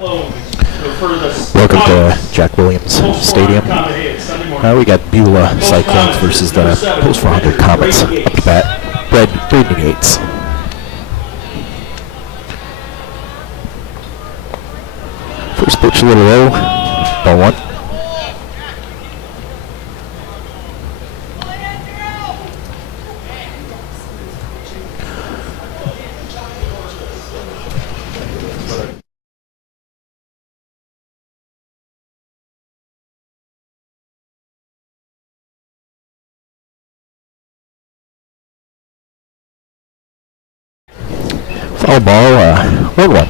Welcome to Jack Williams Stadium. We got Beulah Cyclones versus the Post 400 Comets. Up to bat, Braden Yates. First pitch a little low, ball one. Foul ball, 1-1.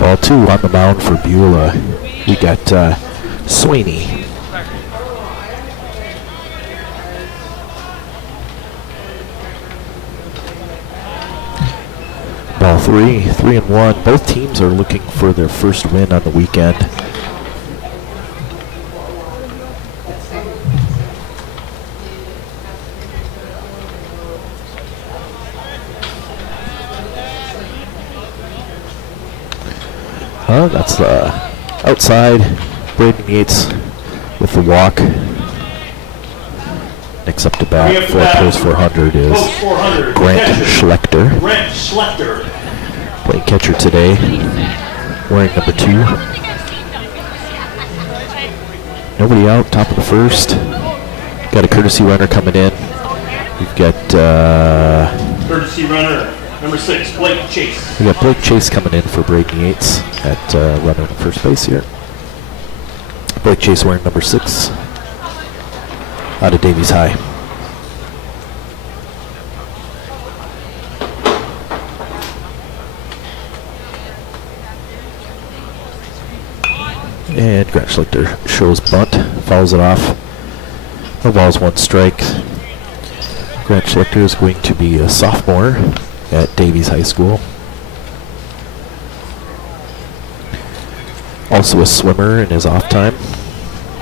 Ball two on the mound for Beulah. We got Sweeney. Ball three, 3-1. Both teams are looking for their first win on the weekend. That's outside. Braden Yates with the walk. Next up to bat for Post 400 is Grant Schlechter. Playing catcher today, wearing number 2. Nobody out, top of the first. Got a courtesy runner coming in. We've got courtesy runner number 6, Blake Chase. We got Blake Chase coming in for Braden Yates at running first base here. Blake Chase wearing number 6 out of Davies High. And Grant Schlichter shows bunt, fouls it off. No balls, 1 strike. Grant Schlichter is going to be a sophomore at Davies High School. Also a swimmer in his off time.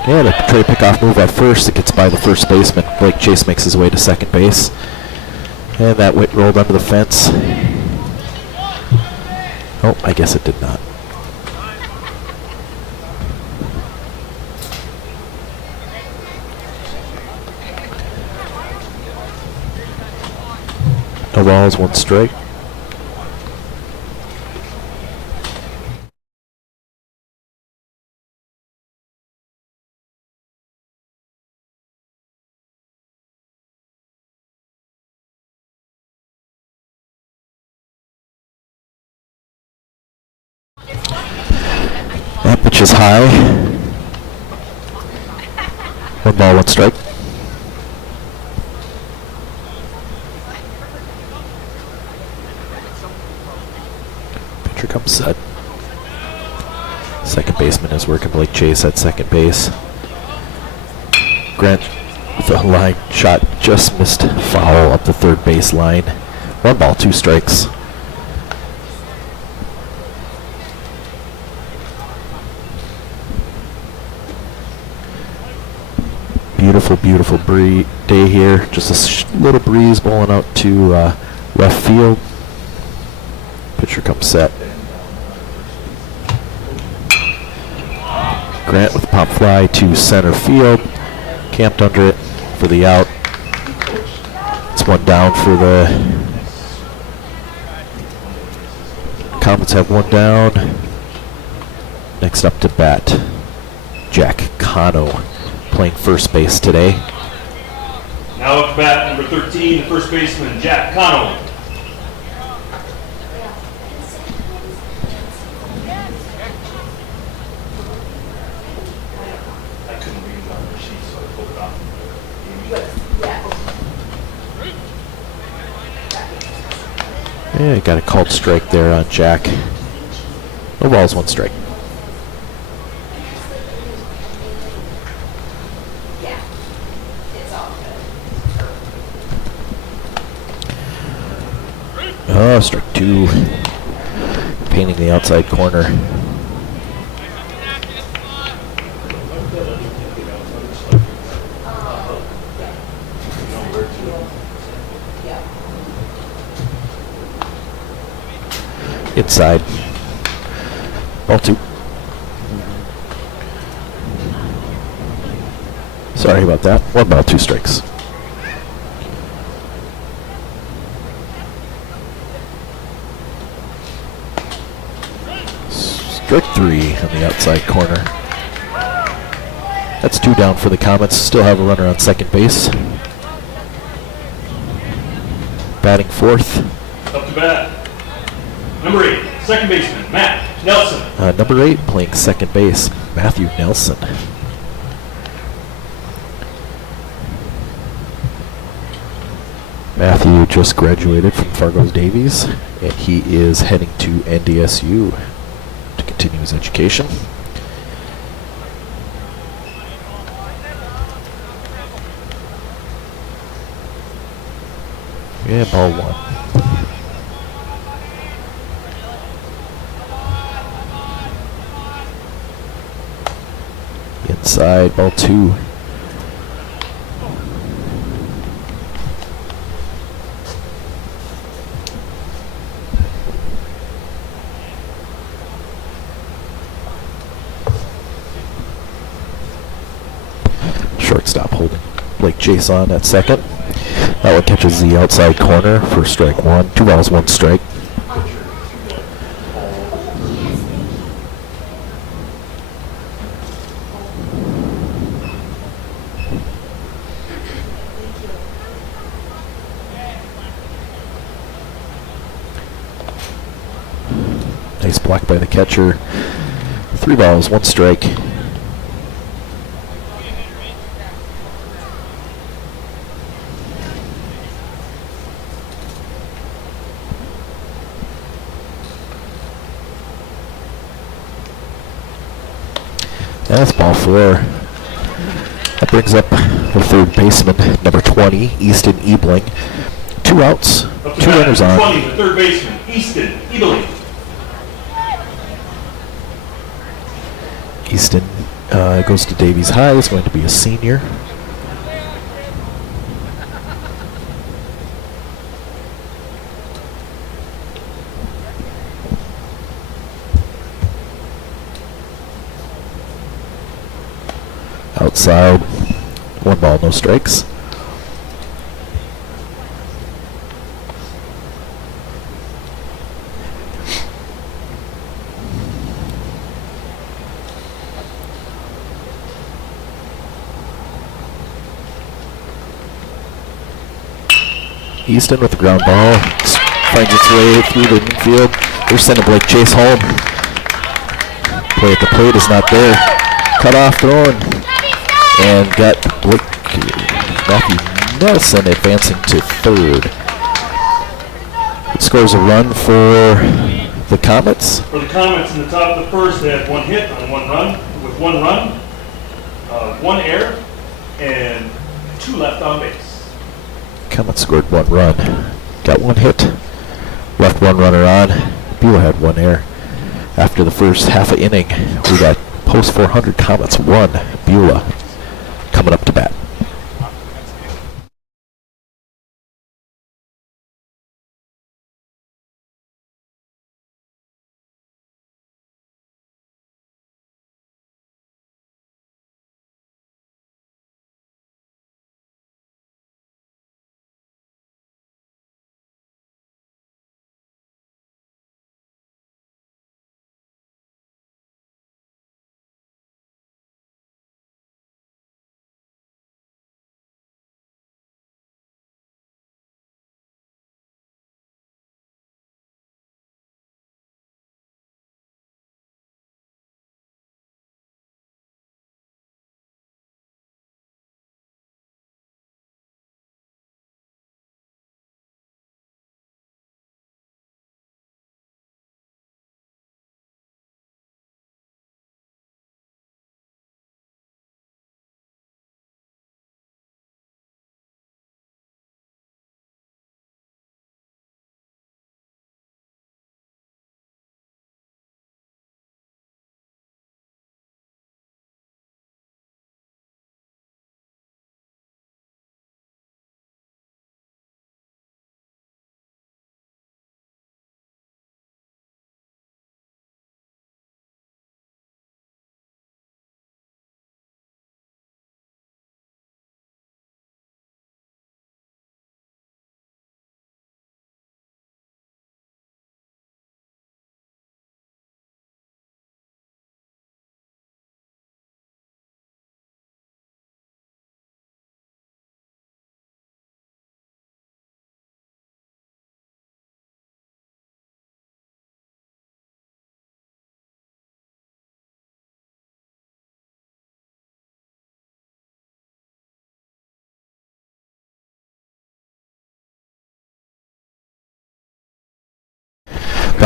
And a try to pick off move at first. It gets by the first baseman. Blake Chase makes his way to second base. And that rolled under the fence. Oh, I guess it did not. No balls, 1 strike. That pitch is high. 1 ball, 1 strike. Pitcher comes set. Second baseman is working Blake Chase at second base. Grant with a line shot just missed foul up the third base line. 1 ball, 2 strikes. Beautiful, beautiful day here. Just a little breeze blowing out to left field. Pitcher comes set. Grant with a pop fly to center field. Camped under it for the out. It's 1 down for the Comets have 1 down. Next up to bat, Jack Cano, playing first base today. Now up to bat, number 13, the first baseman, Jack Connell. I couldn't read it on the sheet, so I pulled it off. Yeah, got a called strike there on Jack. No balls, 1 strike. Oh, strike 2. painting the outside corner. Inside. Ball 2. Sorry about that. 1 ball, 2 strikes. Strike 3 on the outside corner. That's 2 down for the Comets. Still have a runner on second base. Batting fourth. Up to bat. Number 8, second baseman, Matt Nelson. Number 8 playing second base, Matthew Nelson. Matthew just graduated from Fargo's Davies, and he is heading to NDSU to continue his education. Yeah, ball 1. Inside, ball 2. Shortstop holding Blake Jason at second. That one catches the outside corner for strike 1. 2 balls, 1 strike. Nice block by the catcher. 3 balls, 1 strike. That's ball 4. That brings up the third baseman, number 20, Easton Ebling. 2 outs, 2 runners on. 20, the third baseman, Easton Ebling. Easton goes to Davies High, is going to be a senior. Outside, 1 ball, no strikes. Easton with the ground ball, finds its way through the infield. They're sending Blake Chase home. Play at the plate is not there. Cut off throwing. And got Matthew Nelson advancing to third. It scores a run for the Comets. For the Comets in the top of the first, they had 1 hit on 1 run, with 1 run, 1 error, and 2 left on base. Comets scored 1 run. Got 1 hit. Left 1 runner on. Beulah had 1 error. After the first half of inning, we got post 400 Comets 1, Beulah coming up to bat.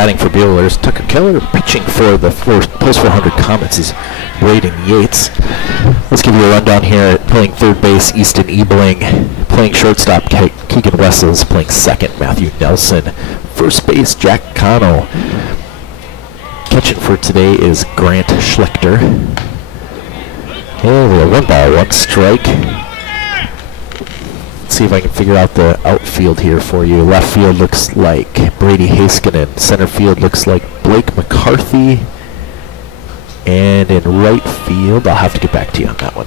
batting for Beulah is Tucker Keller. Pitching for the post 400 Comets is Braden Yates. Let's give you a rundown here. Playing third base, Easton Ebling. Playing shortstop, Keegan Wessels. Playing second, Matthew Nelson. First base, Jack Cano. Catching for today is Grant Schlechter. Oh, we have 1 ball, 1 strike. Let's see if I can figure out the outfield here for you. Left field looks like Brady Haskinen. Center field looks like Blake McCarthy. And in right field, I'll have to get back to you on that one.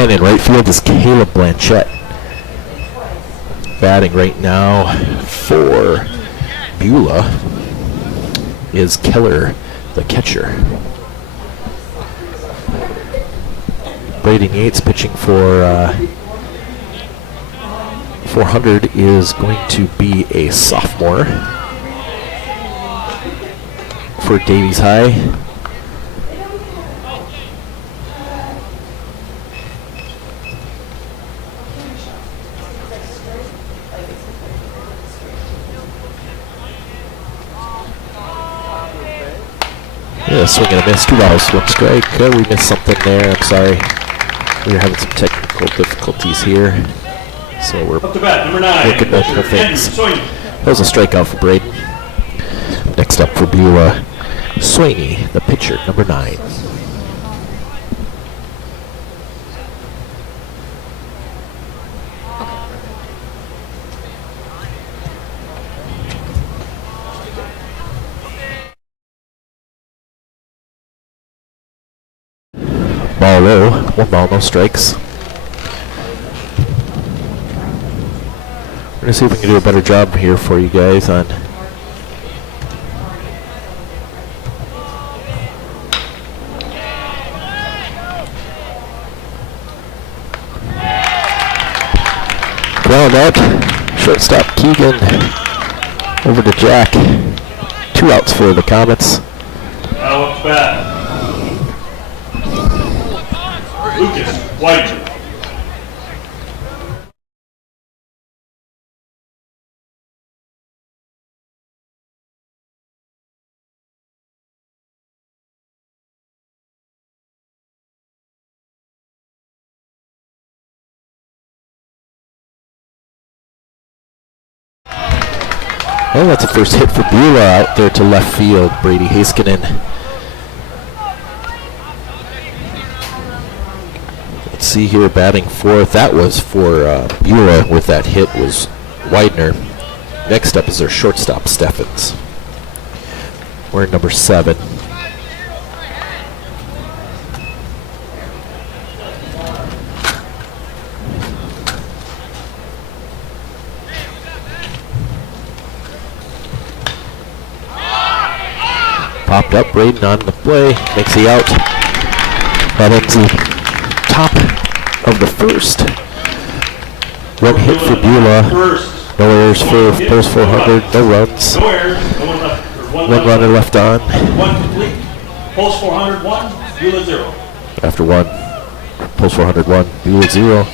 And in right field is Caleb Blanchett. Batting right now for Beulah is Keller, the catcher. Braden Yates pitching for 400 is going to be a sophomore for Davies High. Yeah, swing and a miss, 2 balls, 1 strike. We missed something there, I'm sorry. We're having some technical difficulties here. So we're Up to bat, number 9. working multiple things. Swing. That was a strikeout for Braden. Next up for Beulah, Swaney, the pitcher, number 9. Ball low, 1 ball, no strikes. We're gonna see if we can do a better job here for you guys on ground out. Shortstop Keegan over to Jack. 2 outs for the Comets. Now up to bat. Lucas White. Well, that's a first hit for Beulah out there to left field. Brady Haskinen. Let's see here, batting fourth. That was for Beulah with that hit was Widener. Next up is their shortstop, Steffens. We're number 7. Popped up, Braden on the play, makes the out. That ends the top of the first. 1 hit for Beulah. No errors for post 400, no runs. No errors. No one left. Or 1 runner left on. 1 complete. Post 400, 1. Beulah 0. After 1, post 400, 1, Beulah 0.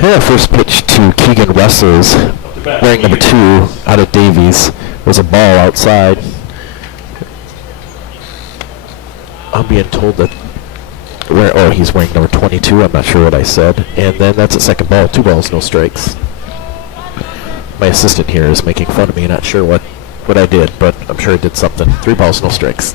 Yeah, first pitch to Keegan Wessels, Up to bat. wearing number 2 out of Davies, was a ball outside. I'm being told that he's wearing number 22. I'm not sure what I said. And then that's a second ball. 2 balls, no strikes. My assistant here is making fun of me. Not sure what I did, but I'm sure I did something. 3 balls, no strikes.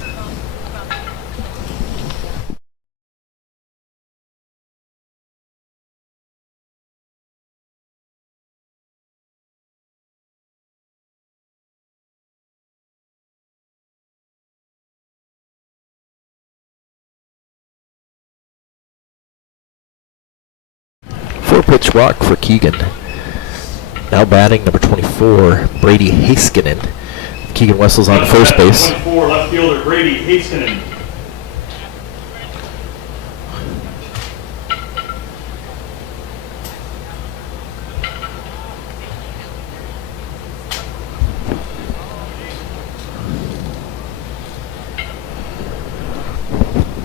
Four-pitch walk for Keegan. Now batting number 24, Brady Haskinen. Keegan Wessels on first base. 24, left fielder Brady Haskinen.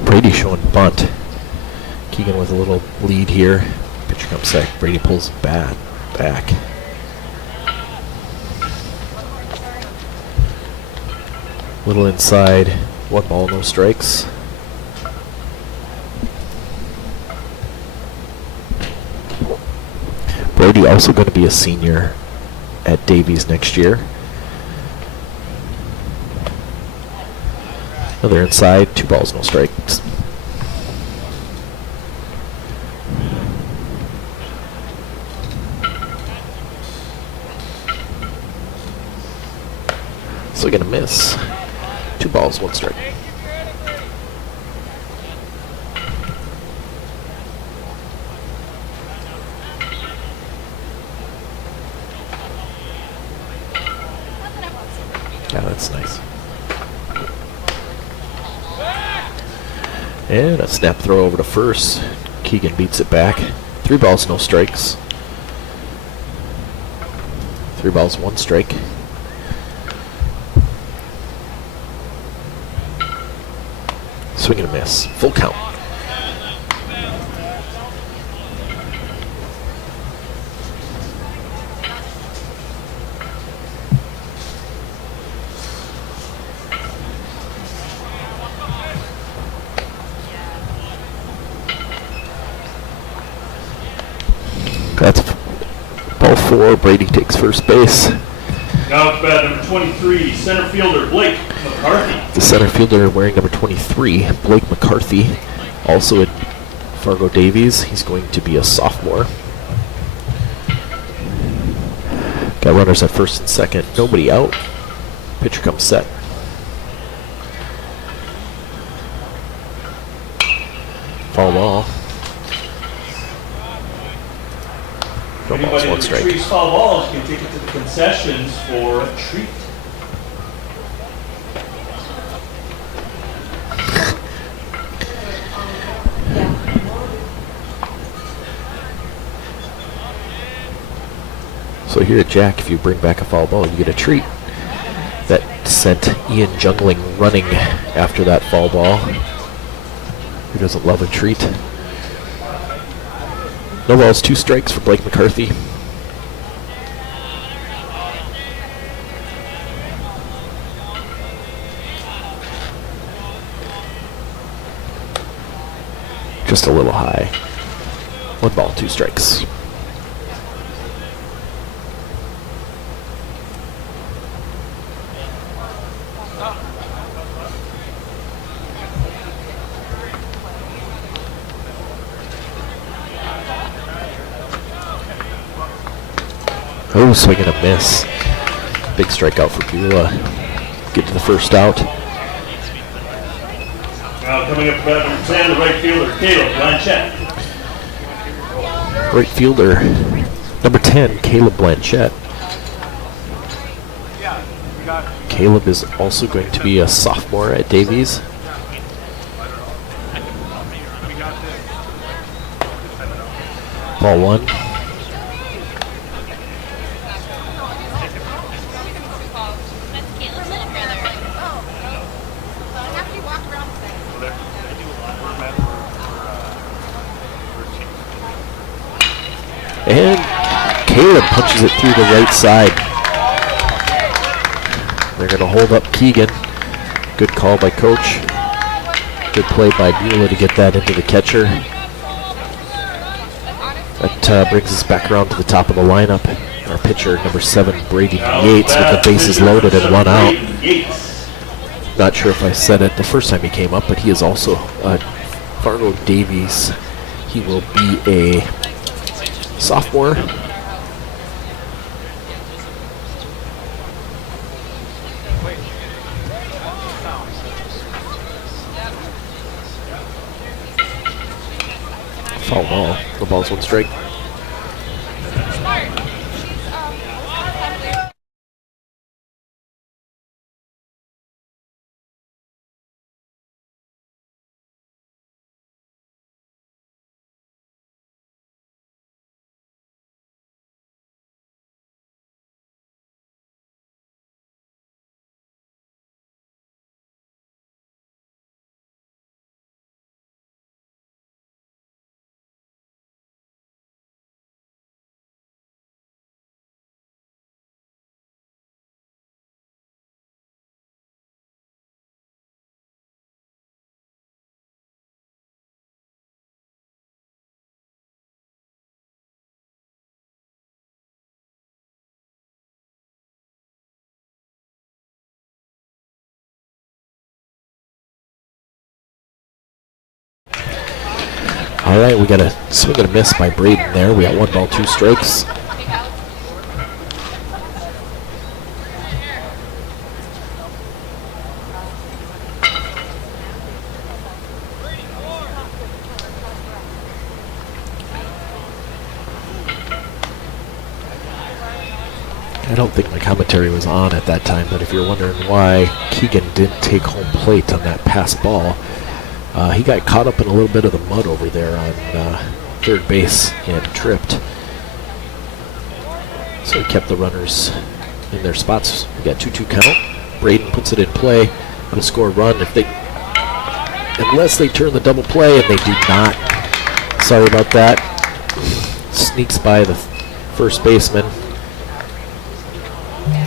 Brady showing bunt. Keegan with a little lead here. Pitcher comes back. Brady pulls bat back. Little inside. 1 ball, no strikes. Brady also going to be a senior at Davies next year. Another inside. 2 balls, no strikes. So gonna miss. 2 balls, 1 strike. Yeah, that's nice. And a snap throw over to first. Keegan beats it back. 3 balls, no strikes. 3 balls, 1 strike. Swing and a miss. Full count. That's ball 4. Brady takes first base. Now at bat number 23, center fielder Blake McCarthy. The center fielder wearing number 23, Blake McCarthy, also at Fargo Davies. He's going to be a sophomore. Got runners at first and second. Nobody out. Pitcher comes set. Foul ball. No balls, Anybody 1 that strike. retrieves foul balls can take it to the concessions for a treat. So here at Jack, if you bring back a foul ball, you get a treat. That sent Ian Jungling running after that foul ball. Who doesn't love a treat? No balls, 2 strikes for Blake McCarthy. Just a little high. 1 ball, 2 strikes. Oh, swing and a miss. Big strikeout for Beulah. Get to the first out. Now coming up to bat number 10, the right fielder Caleb Blanchett. Right fielder, number 10, Caleb Blanchett. Caleb is also going to be a sophomore at Davies. Ball 1. and punches it through the right side. They're going to hold up Keegan. Good call by coach. Good play by Beulah to get that into the catcher. That brings us back around to the top of the lineup. Our pitcher, number 7, Brady Yates, with the bases loaded and 1 out. Not sure if I said it the first time he came up, but he is also Fargo Davies. He will be a sophomore. Foul ball. The ball's 1 strike. All right, we got a swing and a miss by Braden there. We got 1 ball, 2 strikes. I don't think my commentary was on at that time, but if you're wondering why Keegan didn't take home plate on that pass ball, he got caught up in a little bit of the mud over there on third base and tripped. So he kept the runners in their spots. We got 2-2 count. Braden puts it in play. Going to score a run unless they turn the double play, and they do not. Sorry about that. Sneaks by the first baseman. I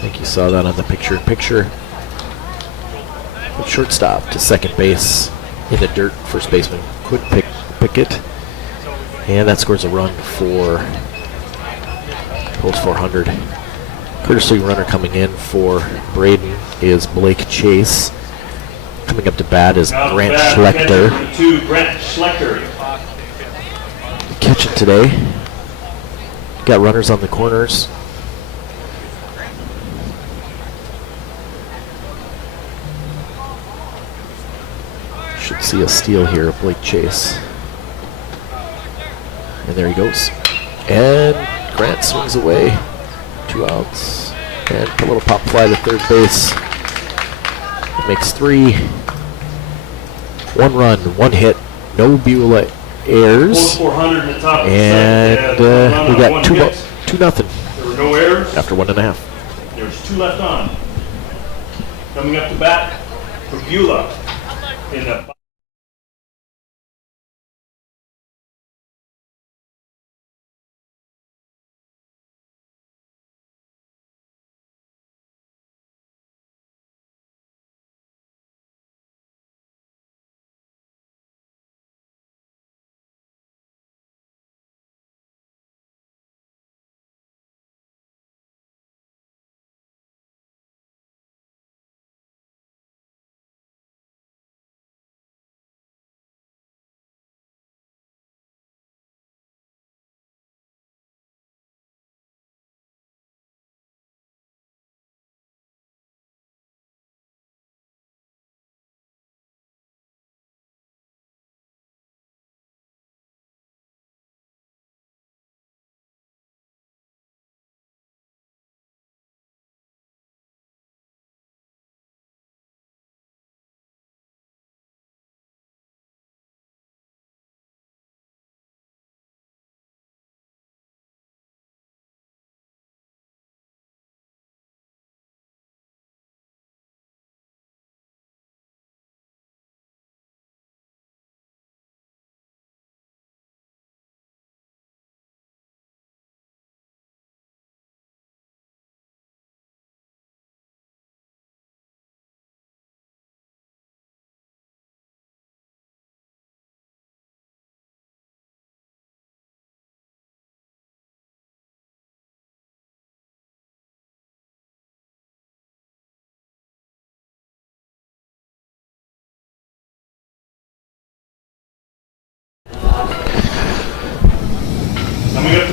think you saw that on the picture-in-picture. Shortstop to second base in the dirt. First baseman could pick it. And that scores a run for post 400. Courtesy runner coming in for Braden is Blake Chase. Coming up to bat is Grant Schlechter. Catching today. Got runners on the corners. Should see a steal here of Blake Chase. And there he goes. And Grant swings away. 2 outs. And a little pop fly to third base. It makes 3. 1 run, 1 hit. No Beulah errors. And we got 2-0. There were no errors. After 1.5. There's 2 left on. Coming up to bat for Beulah in the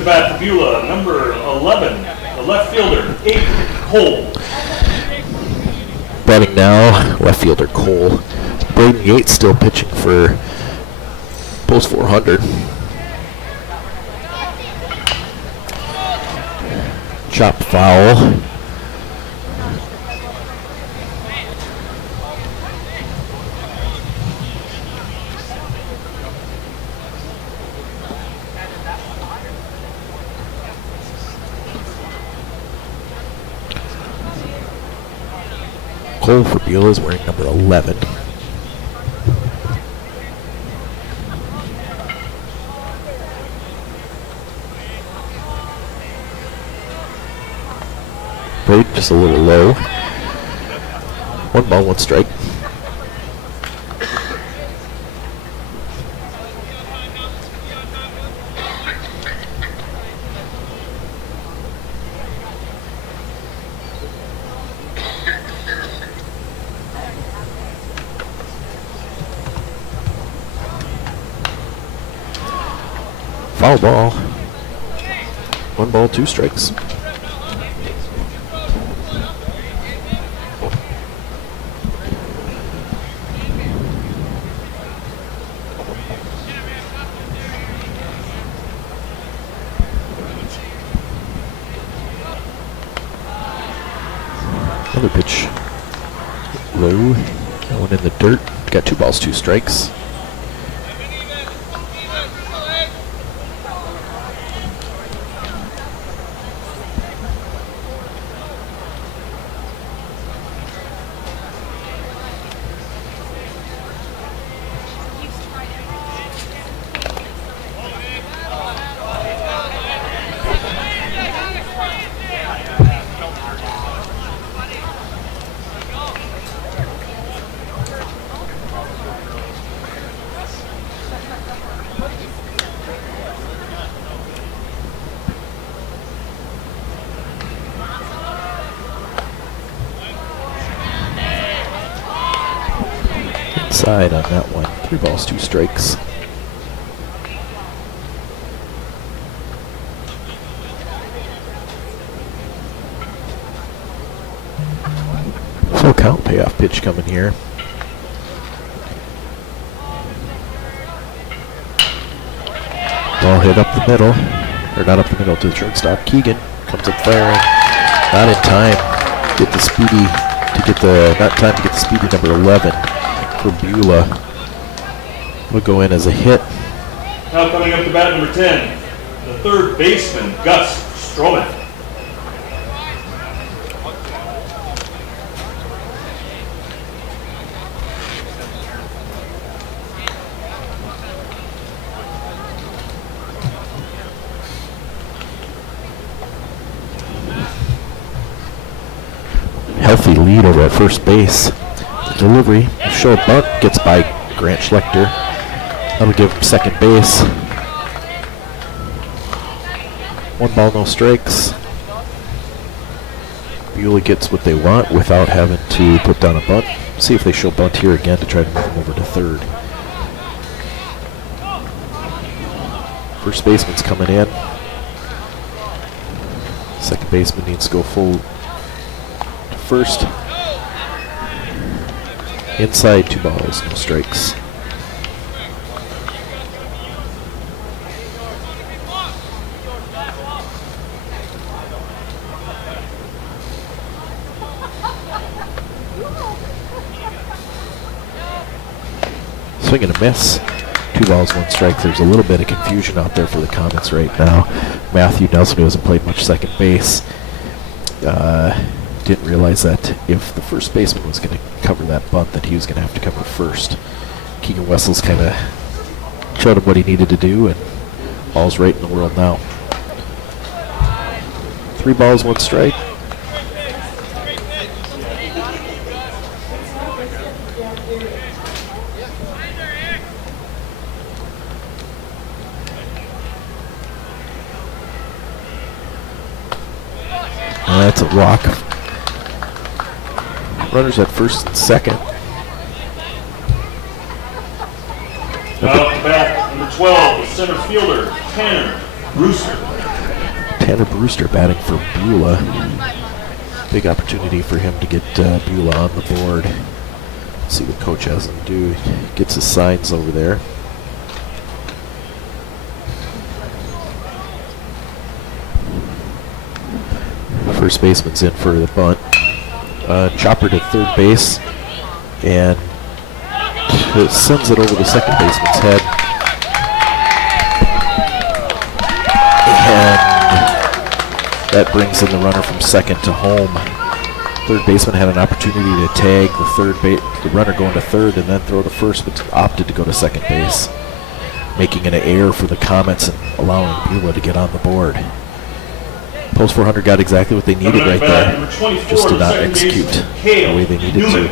bat for Beulah, number 11, the left fielder, Avery Cole. Batting now, left fielder Cole. Braden Yates still pitching for post 400. Chop foul. Cole for Beulah is wearing number 11. Braden just a little low. 1 ball, 1 strike. Foul ball. 1 ball, 2 strikes. Another pitch. Low. That one in the dirt. Got 2 balls, 2 strikes. Inside on that one. 3 balls, 2 strikes. Full count payoff pitch coming here. Ball hit up the middle, or not up the middle, to the shortstop. Keegan comes up firing. Not in time. Get the speedy to get the not in time to get the speedy number 11 for Beulah. Will go in as a hit. Now coming up to bat number 10, the third baseman, Gus Stroman. Healthy lead over at first base. The delivery, short bunt, gets by Grant Schlechter. That'll give him second base. 1 ball, no strikes. Beulah gets what they want without having to put down a bunt. See if they show bunt here again to try to move him over to third. First baseman's coming in. Second baseman needs to go full to first. Inside, 2 balls, no strikes. Swing and a miss. 2 balls, 1 strike. There's a little bit of confusion out there for the comments right now. Matthew Nelson, who hasn't played much second base, didn't realize that if the first baseman was going to cover that bunt, that he was going to have to cover first. Keegan Wessels kind of showed him what he needed to do, and all's right in the world now. 3 balls, 1 strike. That's a walk. Runners at first and second. Now up the bat, number 12, the center fielder, Tanner Brewster. Tanner Brewster batting for Beulah. Big opportunity for him to get Beulah on the board. See what coach has him do. Gets his signs over there. First baseman's in for the bunt. Chopper to third base and sends it over the second baseman's head. And that brings in the runner from second to home. Third baseman had an opportunity to tag the runner going to third and then throw to first, but opted to go to second base, making an error for the Comets and allowing Beulah to get on the board. Post 400 got exactly what they needed right there, just did not execute the way they needed to.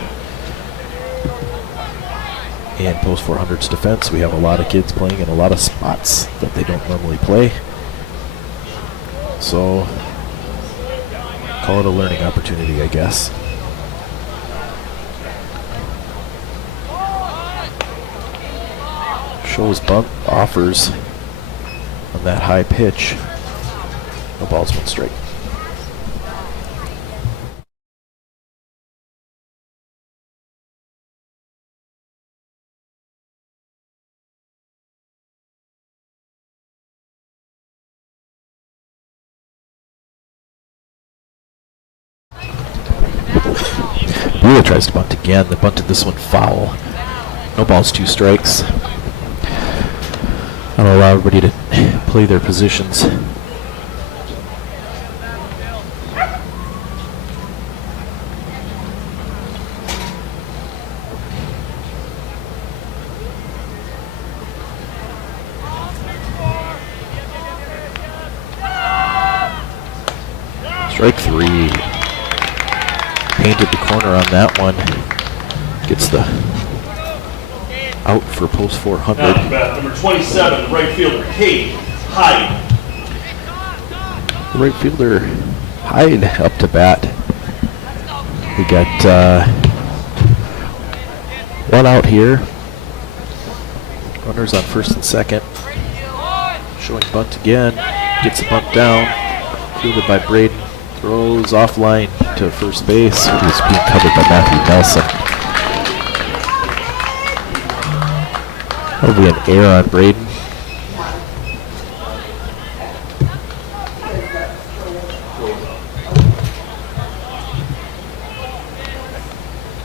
In Post 400's defense, we have a lot of kids playing in a lot of spots that they don't normally play. So, call it a learning opportunity, I guess. Scheels bunt offers on that high pitch. No balls, one strike. Beulah tries to bunt again. They bunted this one foul. No balls, two strikes. I'll allow everybody to play their positions. Strike three. Painted the corner on that one. Gets the out for Post 400. Now at bat, number 27, right fielder, Kate Hyde. Right fielder Hyde up to bat. We got one out here. Runners on first and second. Showing bunt again. Gets the bunt down. Fielded by Braden. Throws offline to first base. He's being covered by Matthew Nelson. That'll be an error on Braden.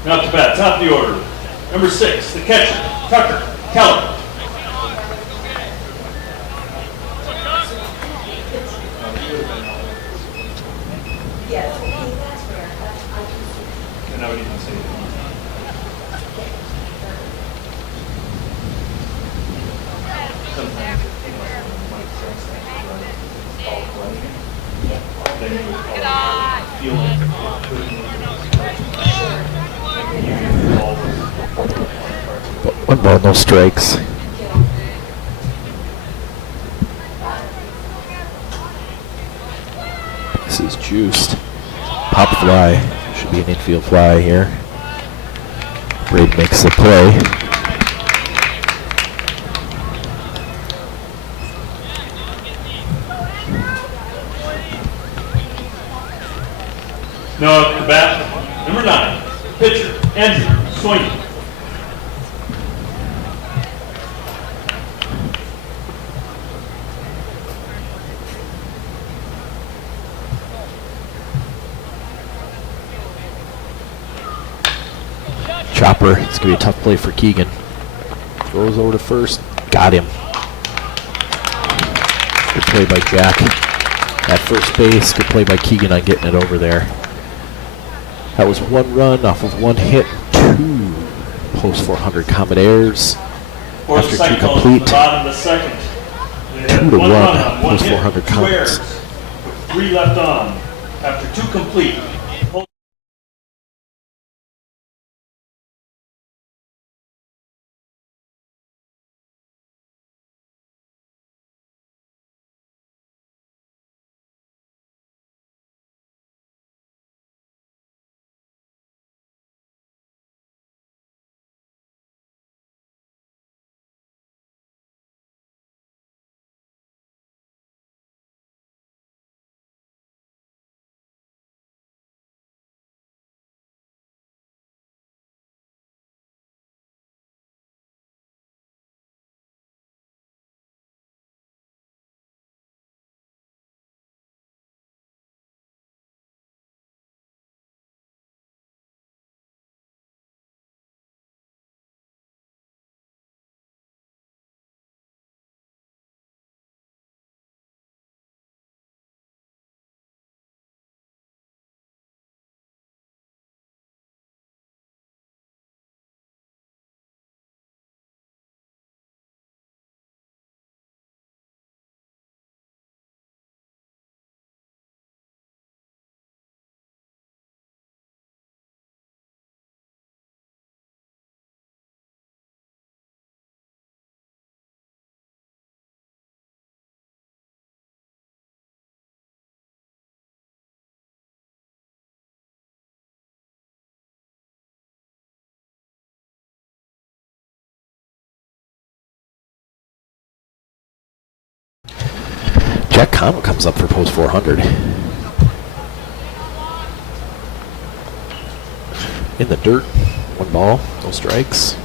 Now to bat, top of the order. Number 6, the catcher, Tucker Keller. One ball, no strikes. This is juiced. Pop fly. Should be an infield fly here. Braid makes the play. Now at the bat, number 9, pitcher, Andrew Sweeney. Chopper. It's going to be a tough play for Keegan. Throws over to first. Got him. Good play by Jack. At first base. Good play by Keegan on getting it over there. That was one run off of one hit. 2 Post 400 Comet errors. After 2 complete. 2 to 1 Post 400 Comets. 3 left on. After 2 complete. Jack Common comes up for post 400. In the dirt, 1 ball, no strikes.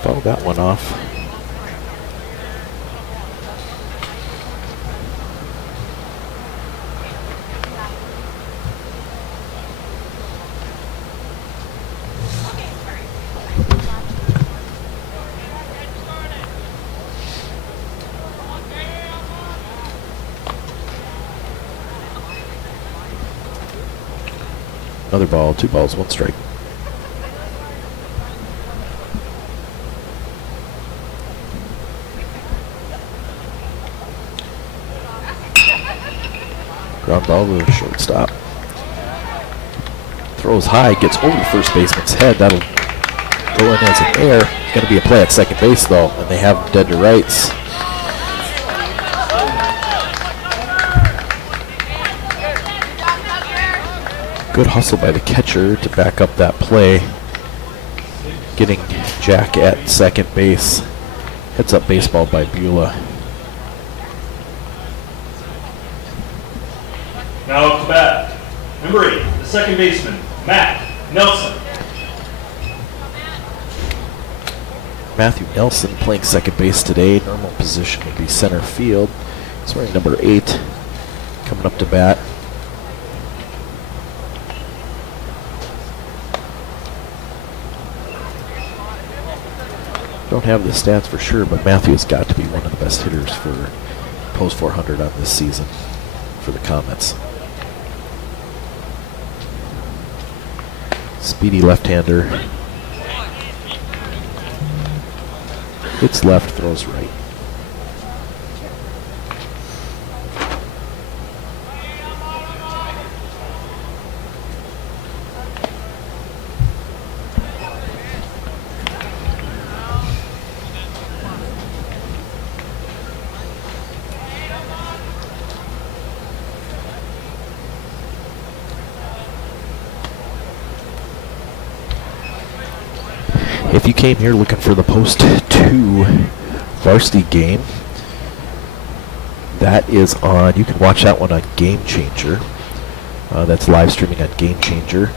Foul that one off. Another ball, 2 balls, 1 strike. Ground ball to the shortstop. Throws high, gets over the first baseman's head. That'll go in as an error. It's going to be a play at second base, though, and they have him dead to rights. Good hustle by the catcher to back up that play. Getting Jack at second base. Heads up baseball by Beulah. Now up to bat, number 8, the second baseman, Matt Nelson. Matthew Nelson playing second base today. Normal position would be center field. He's wearing number 8, coming up to bat. Don't have the stats for sure, but Matthew's got to be one of the best hitters for post 400 on this season for the Comets. Speedy left-hander. Hits left, throws right. If you came here looking for the post 2 varsity game, that is on. You can watch that one on Game Changer. That's live streaming on Game Changer.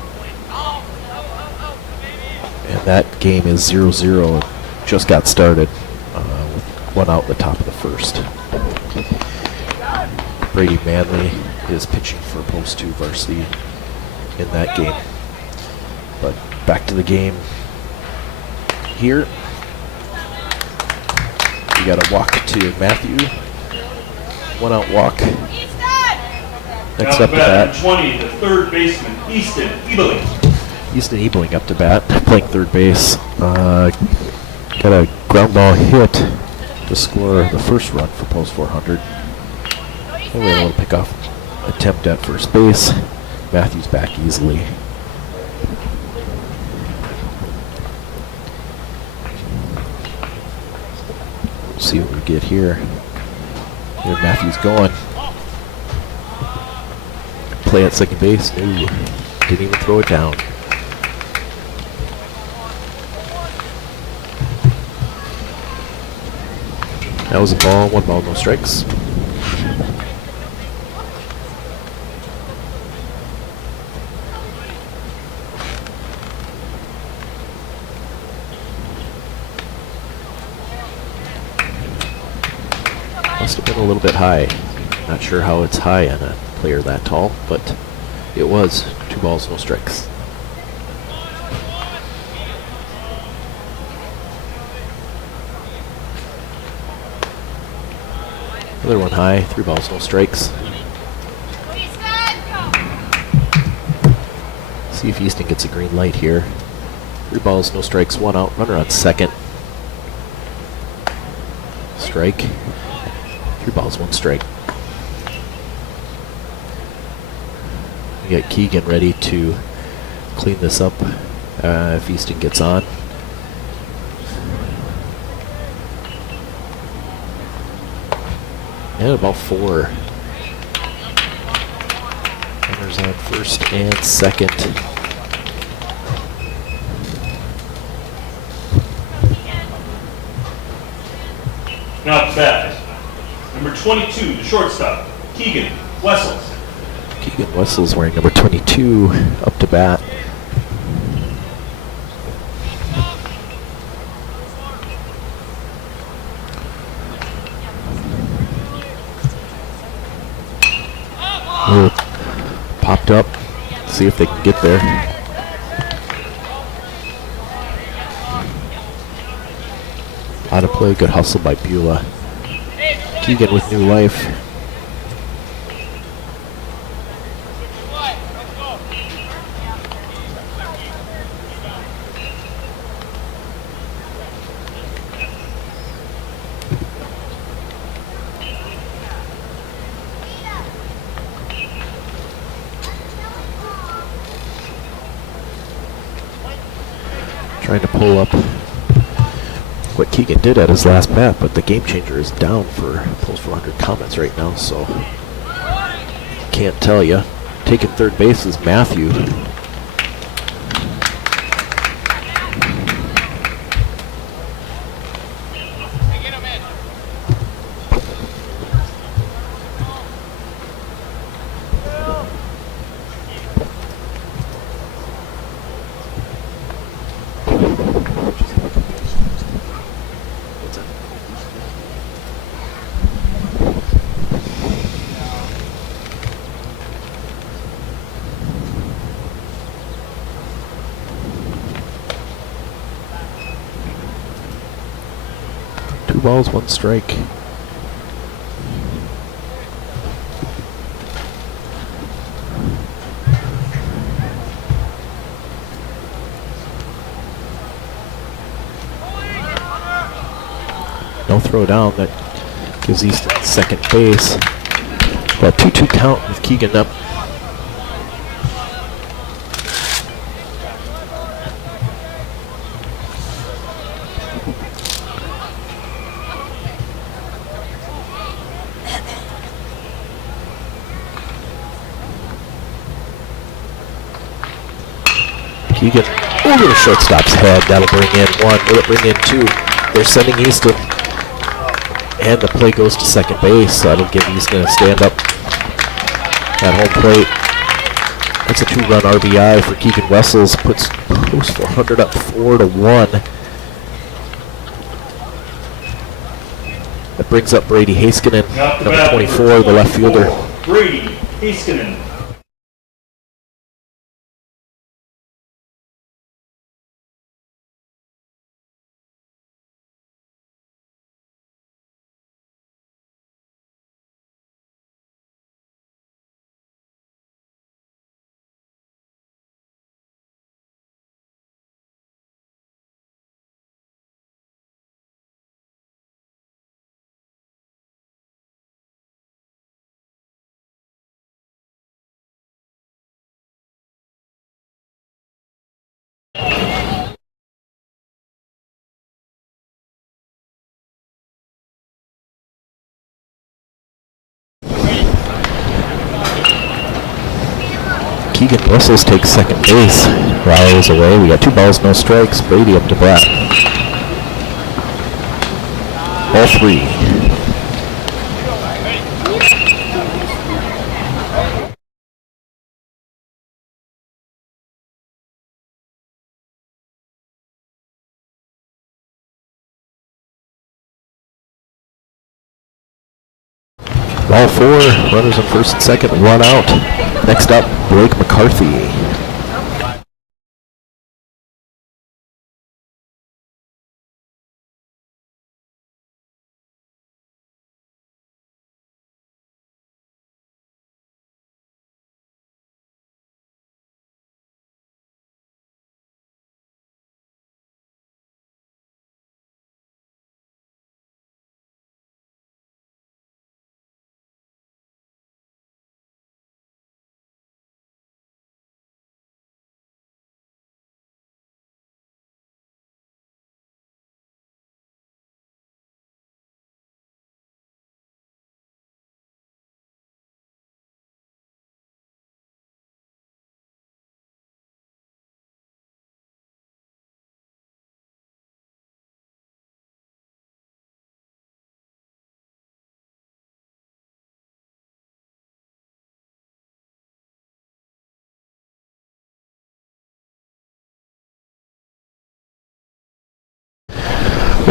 And that game is 0-0. Just got started with 1 out in the top of the first. Brady Manley is pitching for post 2 varsity in that game. But back to the game. Here, we got a walk to Matthew. 1 out walk. Next up to bat, 20, the third baseman, Easton Ebeling. Easton Ebeling up to bat, playing third base. Got a ground ball hit to score the first run for post 400. And we had a little pickoff attempt at first base. Matthew's back easily. See what we get here. Here Matthews going. Play at second base. Ooh, didn't even throw it down. That was a ball, 1 ball, no strikes. Must have been a little bit high. Not sure how it's high on a player that tall, but it was 2 balls, no strikes. Another one high, 3 balls, no strikes. See if Easton gets a green light here. 3 balls, no strikes, 1 out, runner on second. Strike. 3 balls, 1 strike. We got Keegan ready to clean this up if Easton gets on. And about 4. Runners on first and second. Now at the bat, number 22, the shortstop, Keegan Wessels. Keegan Wessels wearing number 22 up to bat. Popped up. See if they can get there. Out of play, good hustle by Beulah. Keegan with new life. Trying to pull up what Keegan did at his last bat, but the game changer is down for post 400 comments right now, so can't tell you. Taking third base is Matthew. Two balls, one strike. No throw down, that gives Easton second base. Got 2-2 count with Keegan up. Keegan over the shortstop's head. That'll bring in 1. Will it bring in 2? They're sending Easton. And the play goes to second base. That'll give Easton a stand up at home plate. That's a 2-run RBI for Keegan Wessels. Puts post 400 up 4-1. That brings up Brady Haskinen, number 24, the left fielder. Brady Haskinen. Keegan Wessels takes second base. Riles away. We got 2 balls, no strikes. Brady up to bat. All 3. Ball 4. Runners on first and second. 1 out. Next up, Blake McCarthy.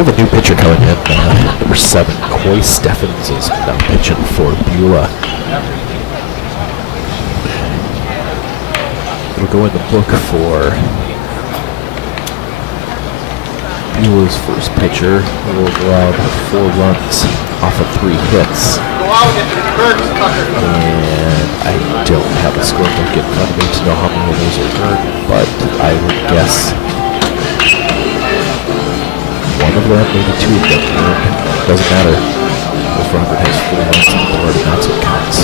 We have a new pitcher coming in. Number 7, Coy Steffens is now pitching for Beulah. It'll go in the book for Beulah's first pitcher, who will allow 4 runs off of 3 hits. And I don't have a scorebook in front of me to know how many of those are earned, but I would guess 1 of them, maybe 2 of them earned. Doesn't matter. If Robert has 4 runs on the board, and that's what counts.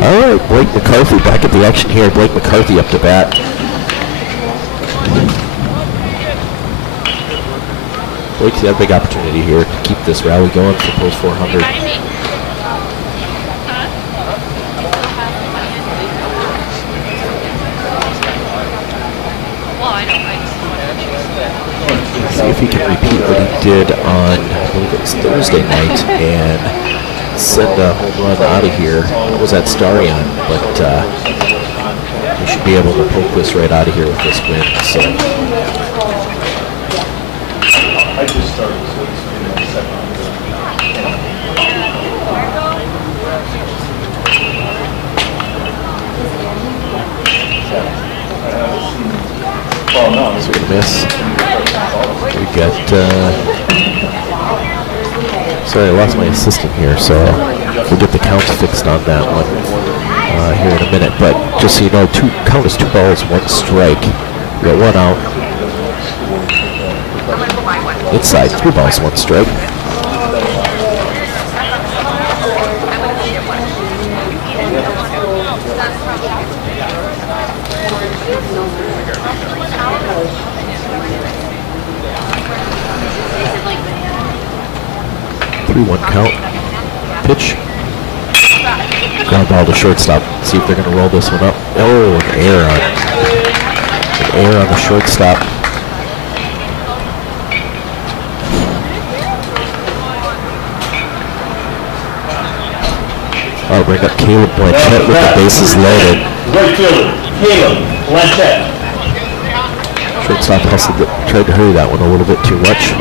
All right, Blake McCarthy back at the action here. Blake McCarthy up to bat. Blake's got a big opportunity here to keep this rally going for post 400. See if he can repeat what he did on, I believe it was Thursday night, and send a home run out of here. What was that Starion? But we should be able to poke this right out of here with this win. So I just started, so it's second. Oh, no. we're going to miss. We got, sorry, I lost my assistant here, so we'll get the counts fixed on that one here in a minute. But just so you know, count is 2 balls, 1 strike. We got 1 out. Inside, 3 balls, 1 strike. One count. Pitch. Ground ball to shortstop. See if they're going to roll this one up. Oh, an error on the shortstop. I'll bring up Caleb Blanchett with the bases loaded. Right fielder, Caleb Blanchett. Shortstop tried to hurry that one a little bit too much.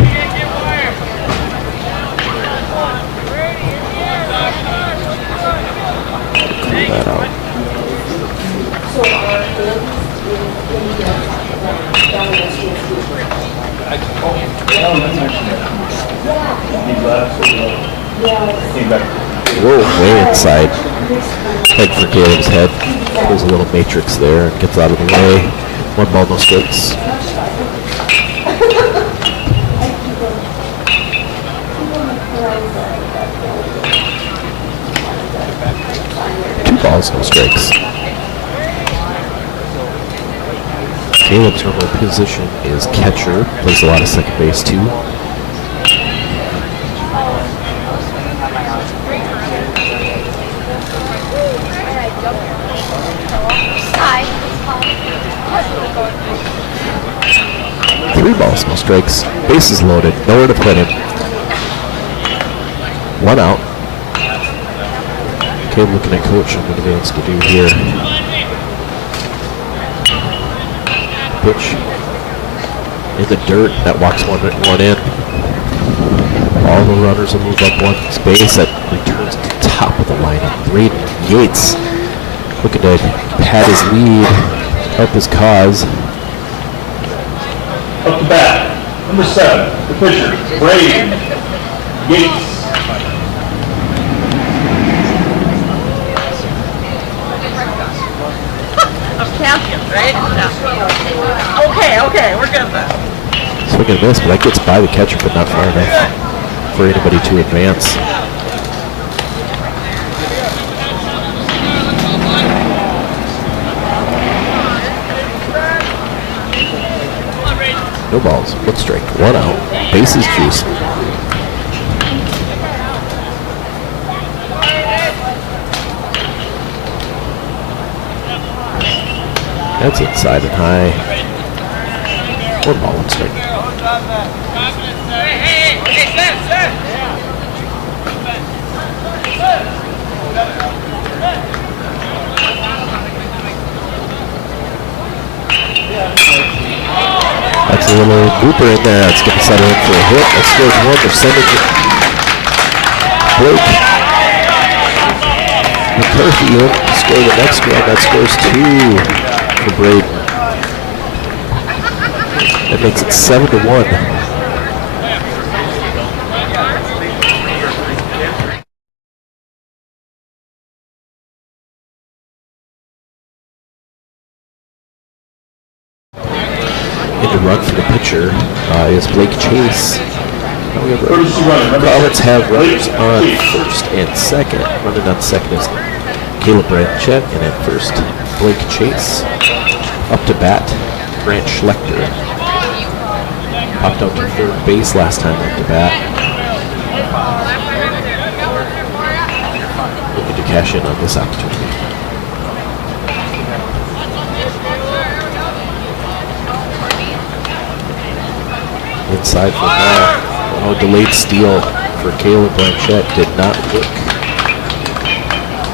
That out. Whoa, way inside. Head for Caleb's head. Pulls a little matrix there and gets out of the way. 1 ball, no strikes. Balls, no strikes. Caleb's normal position is catcher. Plays a lot of second base too. Three balls, no strikes. Bases loaded. Nowhere to put him. 1 out. Caleb looking at coach and what he wants to do here. Pitch in the dirt. That walks one in. All the runners will move up 1 space. That returns to the top of the lineup. Braden Yates looking to pad his lead, help his cause. Up to bat, number 7, the pitcher, Braden Yates. Right? Yeah. Okay, we're good then. Swing and miss, but that gets by the catcher, but not far enough for anybody to advance. No balls, one strike, one out, bases juiced. That's inside and high. One ball, one strike. That's a little blooper in there. That's going to settle in for a hit. That scores one. They're sending Blake McCarthy in to score the next one. That scores two for Braden. That makes it 7-1. To run for the pitcher is Blake Chase. We have Roberts have runners on first and second. Running on second is Caleb Branchett, and at first Blake Chase. Up to bat, Grant Schlechter. Popped out to third base last time up to bat. Looking to cash in on this opportunity. Inside for ball. Oh, delayed steal for Caleb Blanchett did not work.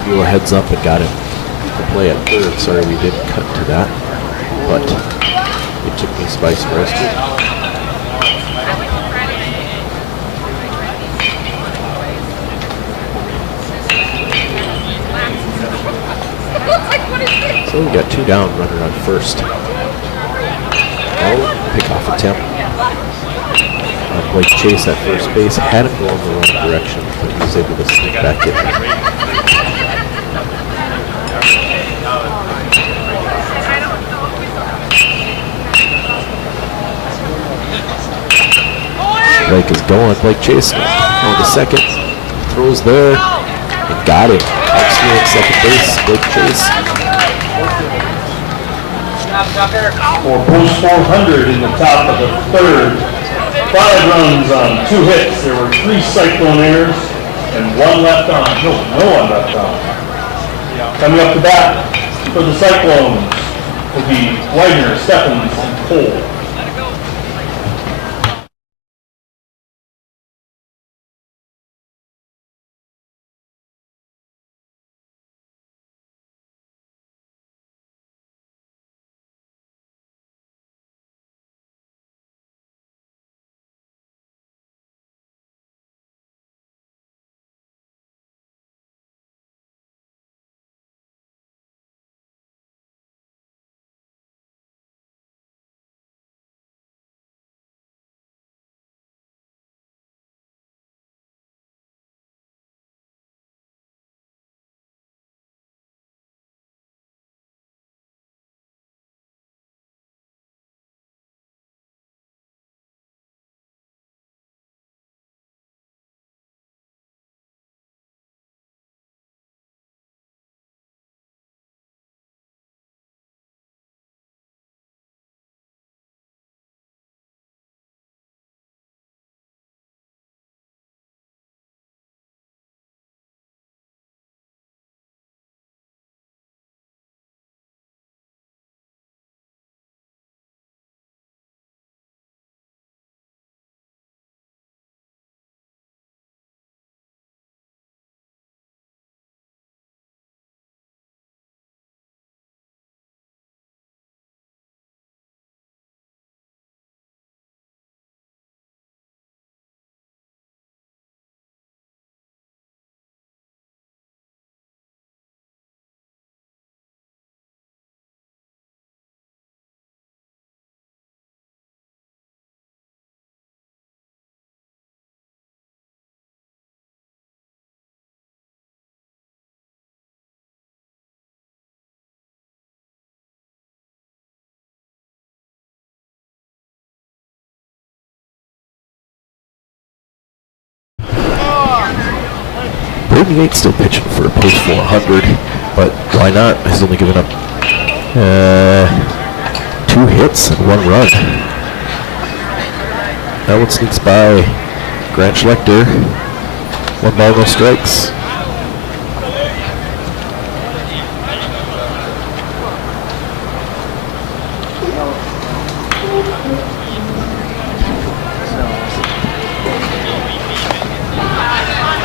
Beulah heads up and got him to play at third. Sorry we didn't cut to that, but it took me by surprise too. So we got two down, runner on first. Oh, pickoff attempt. Blake Chase at first base had him going the wrong direction, but he was able to sneak back in. Blake is going. Blake Chase on the second, throws there and got him. Outstealing second base, Blake Chase. For post 400 in the top of the third. 5 runs on 2 hits. There were 3 cyclone errors and 1 left on. No one left on. Coming up to bat for the Cyclones will be Widener, Stephens, and Cole. 38 still pitching for a post 400, but why not? He's only given up 2 hits and 1 run. That one sneaks by Grant Schlechter. 1 ball, no strikes.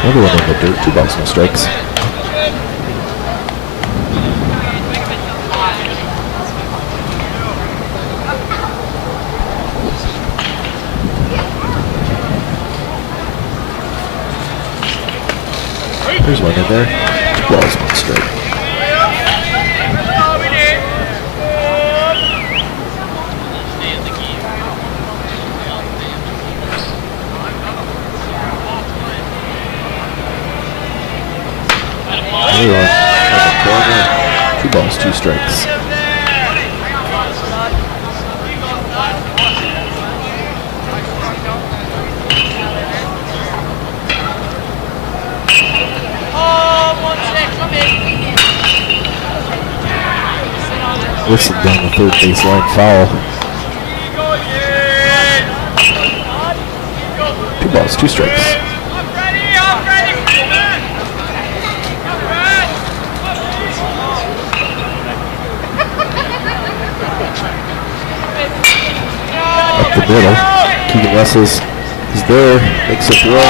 Another one in the dirt, 2 balls, no strikes. There's one in there, 2 balls, 1 strike. Another one at the corner, 2 balls, 2 strikes. Whistle down the third baseline, foul. 2 balls, 2 strikes. Up the middle, Keegan Wessels is there, makes a throw.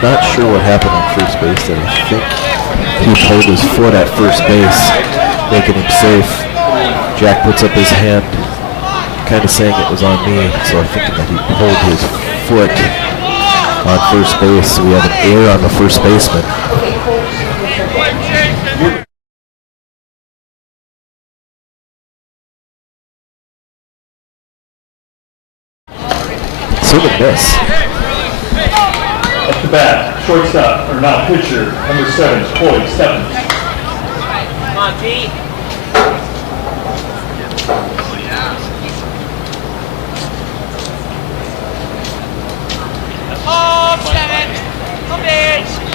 Not sure what happened on first base there. I think he pulled his foot at first base, making him safe. Jack puts up his hand, kind of saying it was on me, so I'm thinking that he pulled his foot on first base. So we have an error on the first baseman. Swing and miss. Up the bat, shortstop, or not pitcher, number 7, Coy Stephens. Come on, Pete.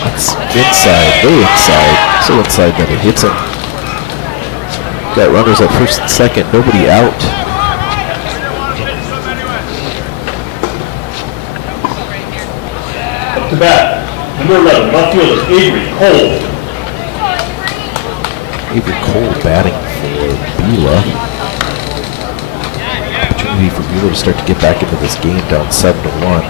It's inside, way inside. So inside that it hits him. Got runners at first and second, nobody out. Up to bat, number 11, left fielder, Avery Cole. Avery Cole batting for Beulah. Opportunity for Beulah to start to get back into this game down 7-1.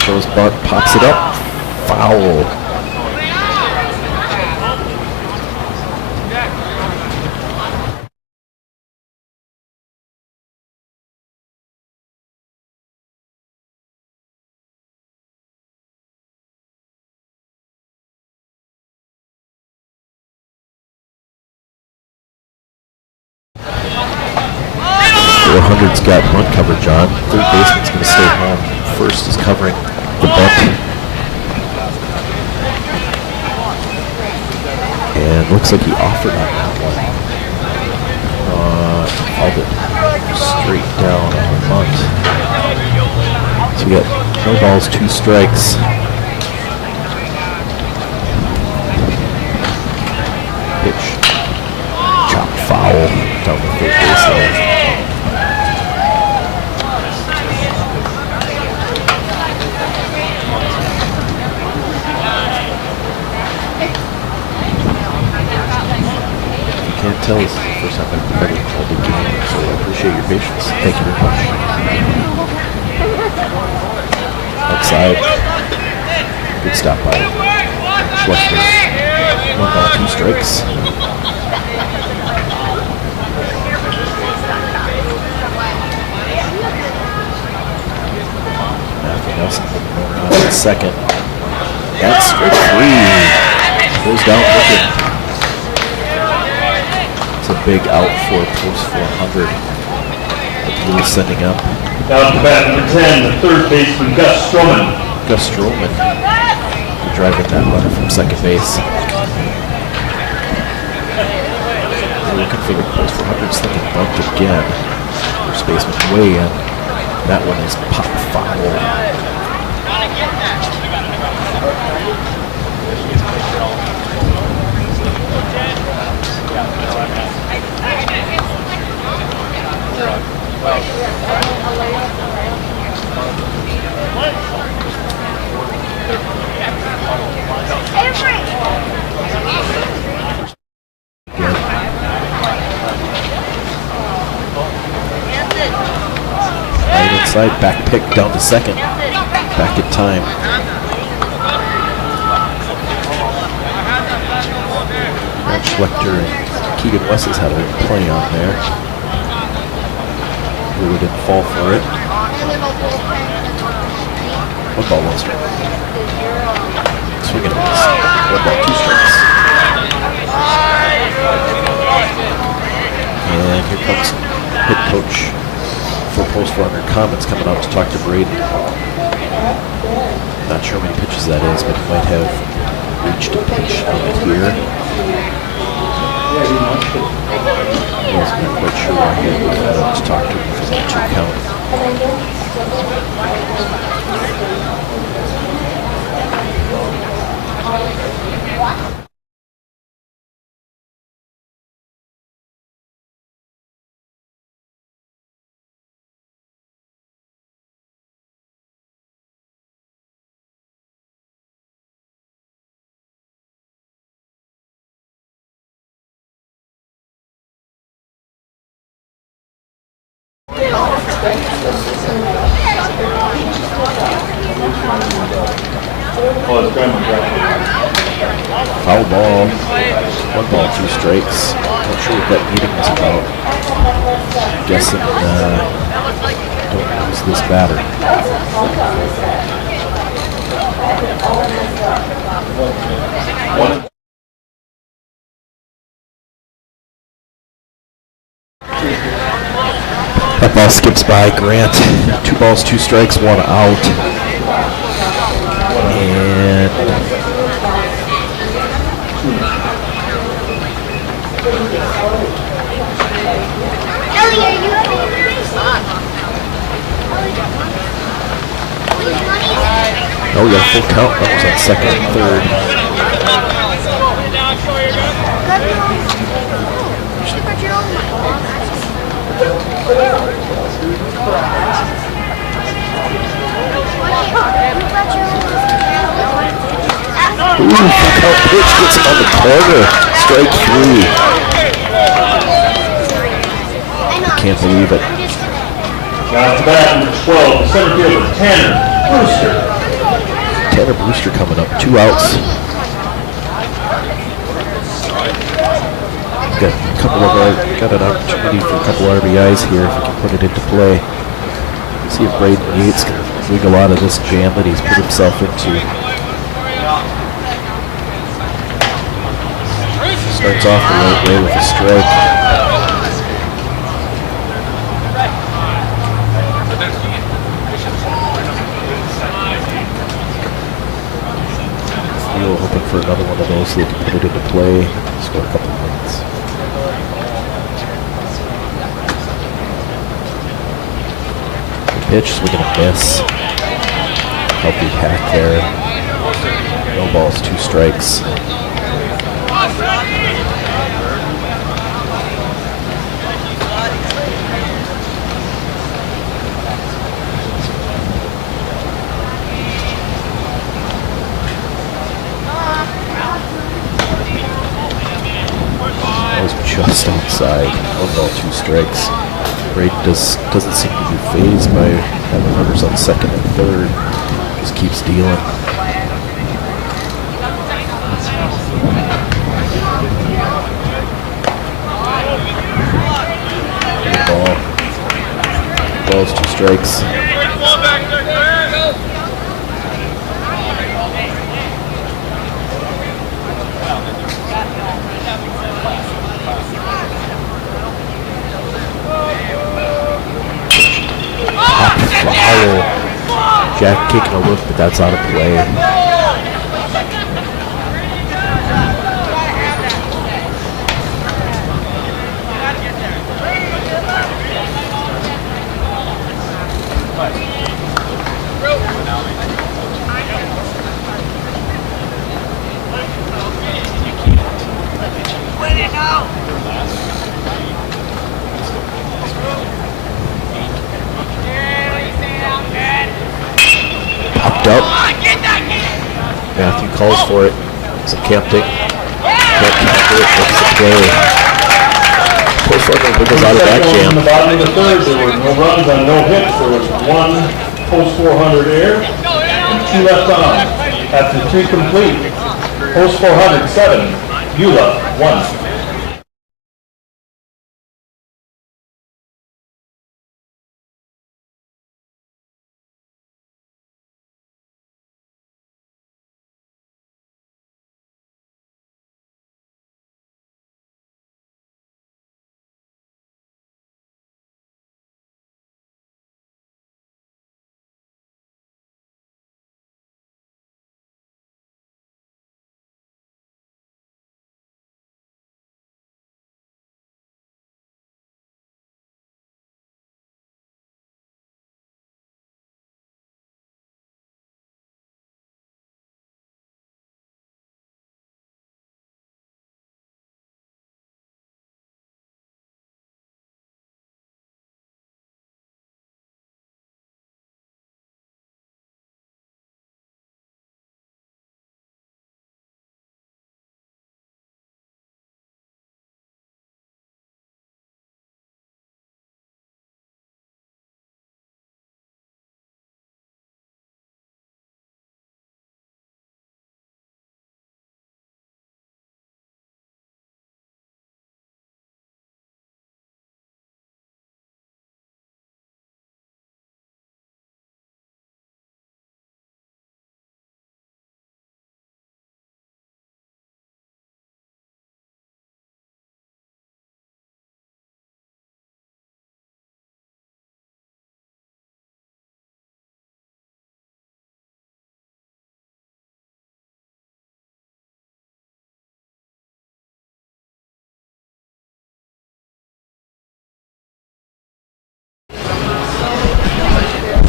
Shows bunt, pops it up, foul. Hundred's got bunt coverage on. Third baseman's going to stay home. First is covering the bunt. And looks like he offered on that one. Called it straight down on the bunt. So we got no balls, 2 strikes. Pitch. Chop foul down the third baseline. Can't tell, this is the first time I've ever called a game, so I appreciate your patience. Thank you very much. Outside. Good stop by Schlechter. 1 ball, 2 strikes. Nothing else going on in second. That's strike 3. Goes down looking. A big out for post 400. Beulah sending up. Now at the bat, number 10, the third baseman, Gus Stroman. Gus Stroman driving that runner from second base. looking for the post 400s, thinking bumped again. First baseman way in. That one is pop foul. Right inside, back pick down to second. Back in time. Brad Schwechter and Keegan West has had a little play on there. Really didn't fall for it. One ball, one strike. Swinging and miss. 1 ball, 2 strikes. And here comes head coach for post 400 Comets coming out to talk to Braden. Not sure how many pitches that is, but he might have reached a pitch limit here. I wasn't quite sure why he had come out to talk to him for that 2 count. Foul ball. 1 ball, 2 strikes. Not sure what that meeting was about. Guessing don't lose this batter. That ball skips by Grant. 2 balls, 2 strikes, 1 out. And oh, we got a full count. That was on second and third. Ooh, full count pitch gets him on the corner. Strike 3. Can't believe it. Got the bat number 12, center fielder Tanner Brewster. Tanner Brewster coming up, 2 outs. Got an opportunity for a couple RBIs here if we can put it into play. See if Braden Yates can wiggle out of this jam that he's put himself into. Starts off the right way with a strike. Hoping for another one of those so they can put it into play, score a couple of points. The pitch, swinging a miss. Healthy hack there. No balls, 2 strikes. Just outside. 1 ball, 2 strikes. Braden doesn't seem to be phased by having runners on second and third. Just keeps dealing. Good ball. Balls, 2 strikes. Foul. Jack taking a look, but that's out of play. Matthew calls for it. It's a Camping. Can't counter it, makes the play. Post runner wiggles out of that In jam. the bottom of the third, there were no runs on no hits. There was one post 400 air and 2 left on. After 3 complete, post 400, 7, Beulah, 1.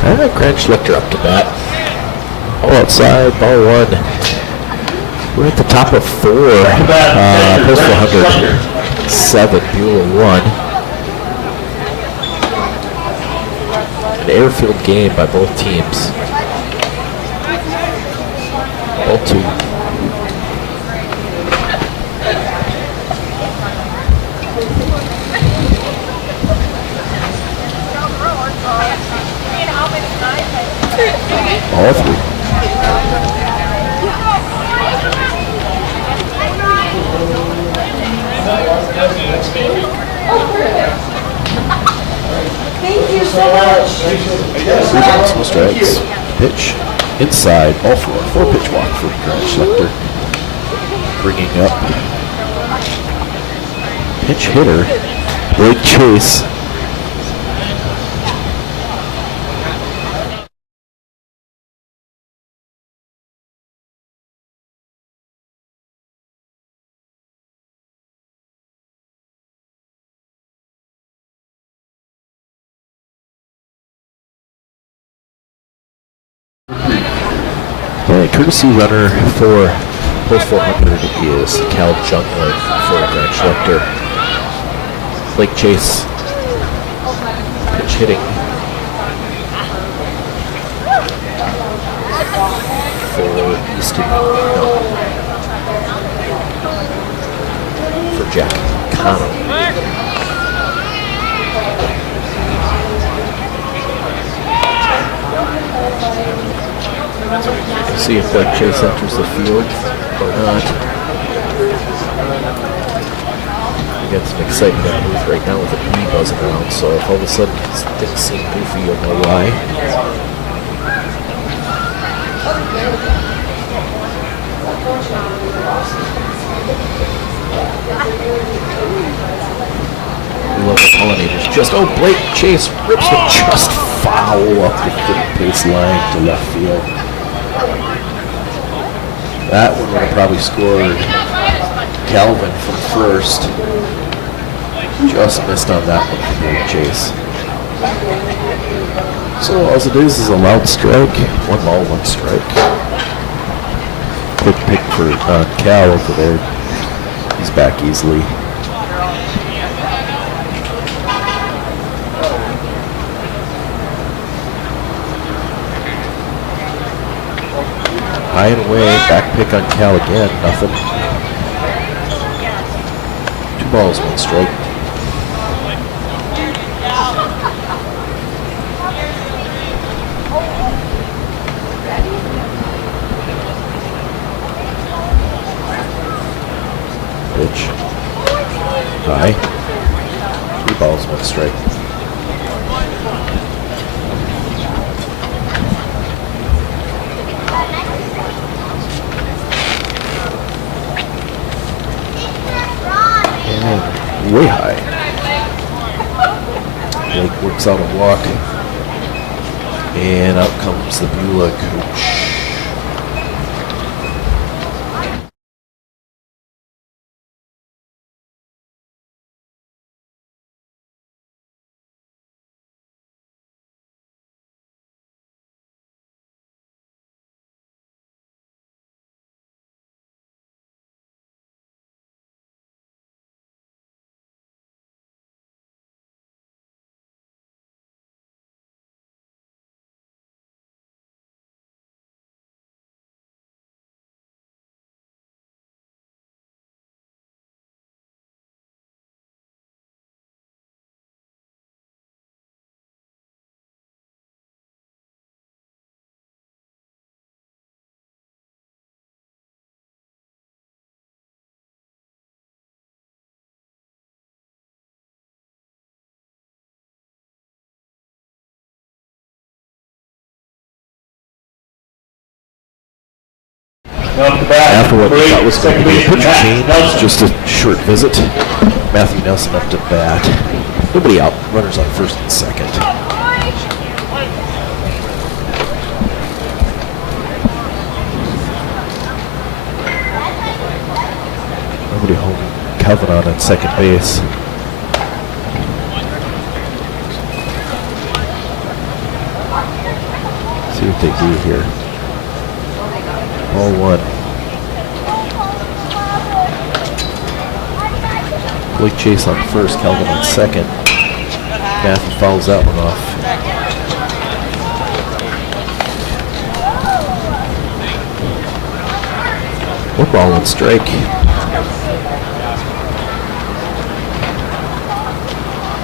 All right, Grant Schlichter up to bat. All outside, ball 1. We're at the top of 4. Post 400. 7, Beulah 1. An airfield game by both teams. Ball 2. All 3. Thank you so much. 3 balls, no strikes. Pitch inside, ball 4. 4 pitch walk for Grant Schlichter. Bringing up pitch hitter Blake Chase. The courtesy runner for post 400 is Cal Jungling for Grant Schlichter. Blake Chase, pitch hitting for Easton, no, for Jack Connell. See if Blake Chase enters the field or not. We got some excitement in the booth right now with a bee buzzing around, so if all of a sudden things seem goofy, you'll know why. We love the pollinators. Just, oh, Blake Chase rips it just foul up the third base line to left field. That one would have probably scored Calvin from first. Just missed on that one for Blake Chase. So all it is a loud strike. 1 ball, 1 strike. Quick pick for Cal over there. He's back easily. High and away, back pick on Cal again, nothing. 2 balls, 1 strike. Pitch. High. 3 balls, 1 strike. And way high. Blake works out a walk. And out comes the Beulah coach. After what we thought was going to be a pitcher change, just a short visit. Matthew Nelson up to bat. Nobody out. Runners on first and second. Nobody home. Calvin on at second base. See what they do here. Ball 1. Blake Chase on first, Calvin on second. Matthew fouls that one off. 1 ball, 1 strike.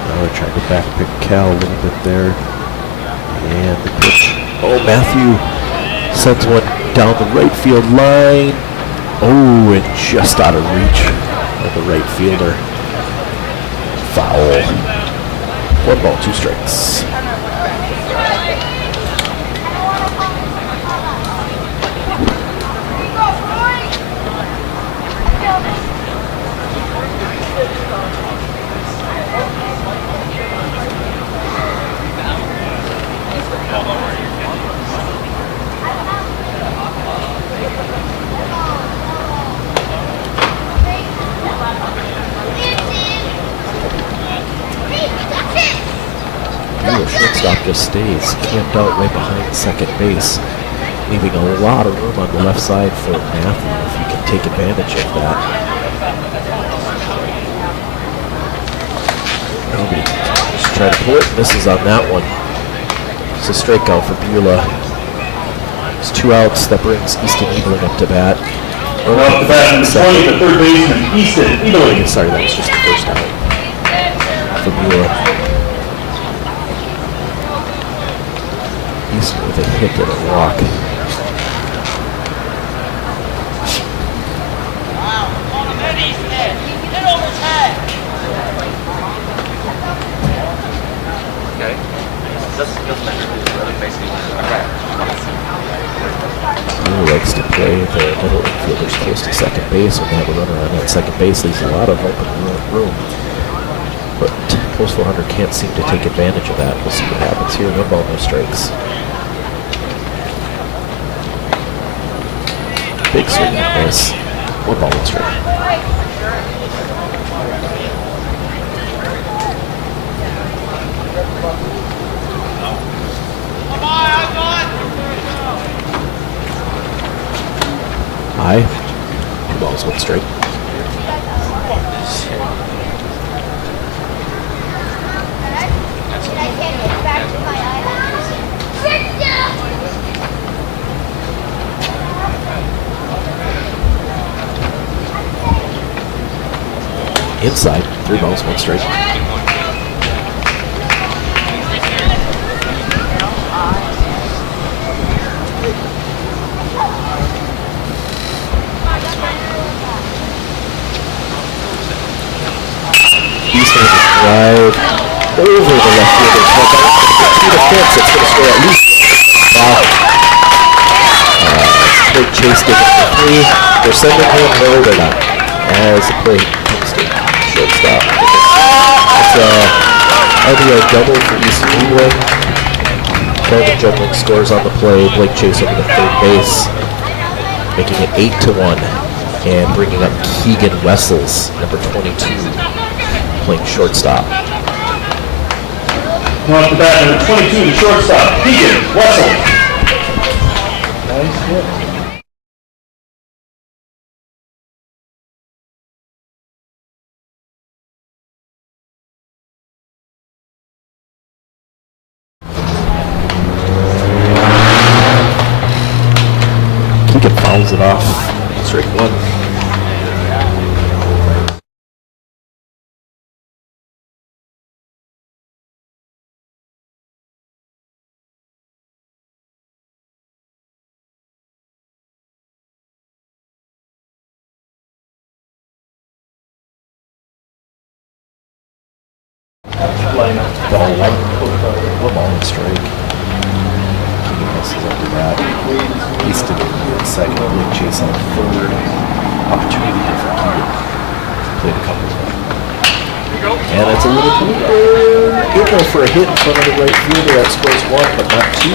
Now they're trying to back pick Cal a little bit there. And the pitch. Oh, Matthew sends one down the right field line. Oh, and just out of reach of the right fielder. Foul. 1 ball, 2 strikes. Shortstop just stays camped out right behind second base, leaving a lot of room on the left side for Matthew if he can take advantage of that. Maybe just try to pull it. Misses on that one. It's a strikeout for Beulah. It's 2 outs. That brings Easton Ebeling up to bat. Off the bat, number 20, the third baseman, Easton Ebeling. Sorry, that was just the first out for Beulah. Easton with a hit and a walk. Beulah likes to play the middle infielders close to second base when they have a runner on that second base. Leaves a lot of open room. But post 400 can't seem to take advantage of that. We'll see what happens here. 1 ball, no strikes. Big swing and miss. 1 ball, 1 strike. High. 2 balls, 1 strike. inside. 3 balls, 1 strike. He's going to drive over the left fielder's head. To the fence, it's going to score at least now. Big chase gets it for 3. They're sending him, no, they're not. As the play comes to shortstop. It's a RBI double for East England. Kelvin Jungling scores on the play. Blake Chase over to third base, making it 8-1, and bringing up Keegan Wessels, number 22, playing shortstop. Now at the bat, number 22, the shortstop, Keegan Wessels. Nice hit. Keegan fouls it off. Strike 1. Ball 1. 1 ball and strike. Keegan Wessels up to bat. Easton at second. Blake Chase on third. Opportunity here for Keegan. Played a couple of them. And it's a little good one for a hit in front of the right fielder. That scores 1, but not 2.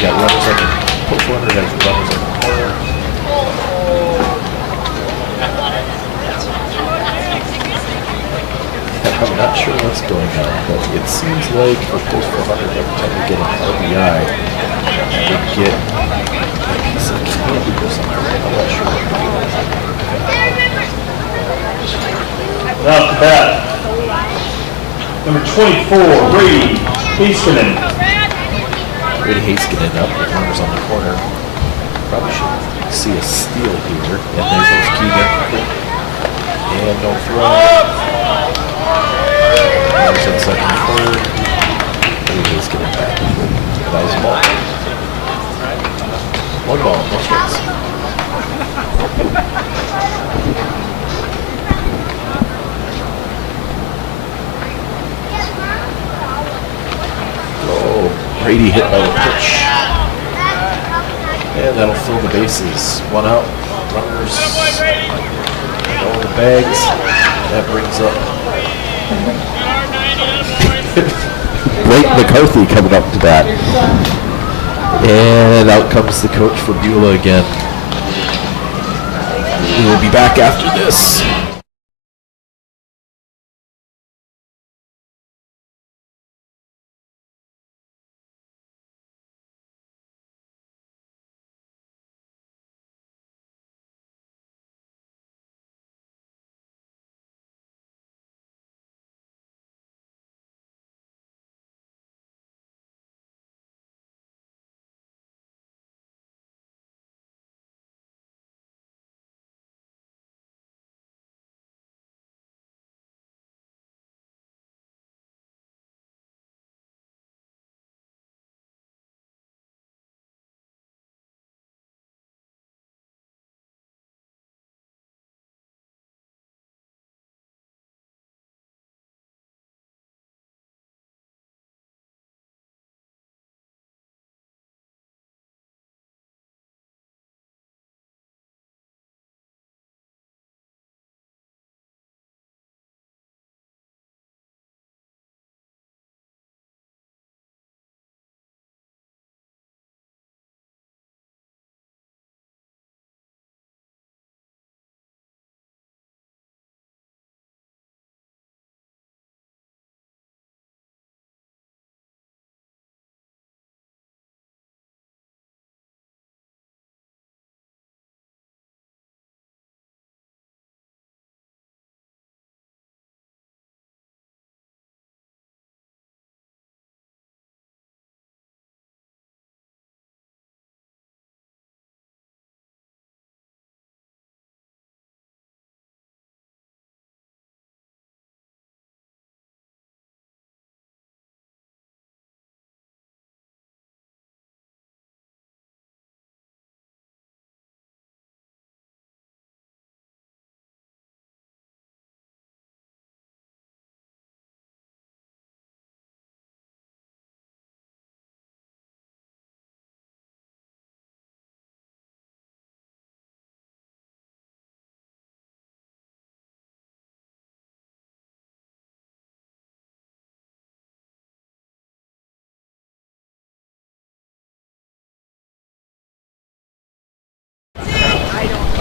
Got runners on the push runner, has runners on the corner. I'm not sure what's going on, but it seems like for post 400, every time we get an RBI, we get a piece of candy or something. I'm not sure what we're doing. Now at the bat, number 24, Brady Heiskanen. Brady Heiskanen up with runners on the corner. Probably should see a steal here. And there goes Keegan. And no throw. Runners in second and third. Brady Heiskanen back. That was a ball. 1 ball, no strikes. Brady hit by the pitch. And that'll fill the bases. 1 out. Runners. All the bags. That brings up Blake McCarthy coming up to bat. And out comes the coach for Beulah again. We will be back after this.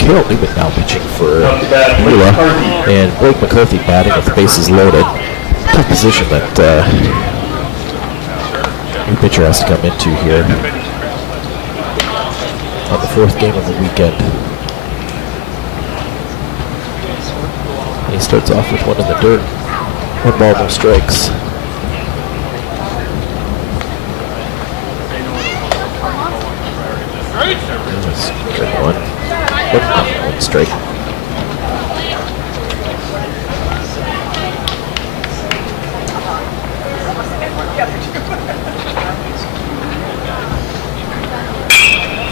Carol Newman now pitching for Up to bat, Blake Beulah, McCarthy. and Blake McCarthy batting with the bases loaded. Tough position that new pitcher has to come into here on the fourth game of the weekend. And he starts off with one in the dirt. 1 ball, no strikes. Strike one. One strike.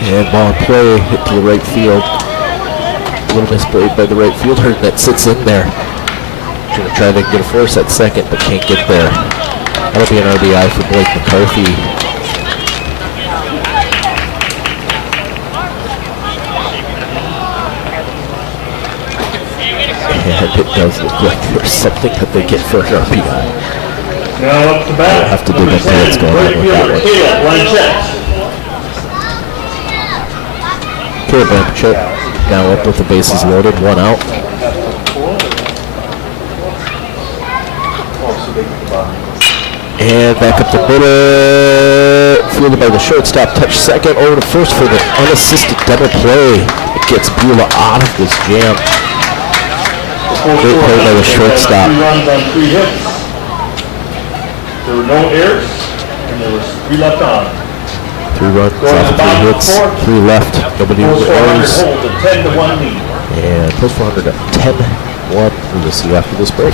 And ball in play, hit to the right field. A little misplayed by the right fielder that sits in there. Gonna try to get a force at second, but can't get there. That'll be an RBI for Blake McCarthy. And it does look like there's something that they get for an RBI. Now up to bat. We'll have to dig into what's going on with that one. Caleb Blanchett. Caleb Blanchett now up with the bases loaded, 1 out. And back up the middle, fielded by the shortstop, touch second, over to first for the unassisted double play. It gets Beulah out of this jam. Great play by the shortstop. 3 runs on 3 hits. There were no errors, and there was 3 left on. 3 runs Going off to the 3 bottom of hits, the fourth. 3 left, nobody Post 400 errors. holds a 10-1 lead. And post 400 at 10-1. We will see you after this break.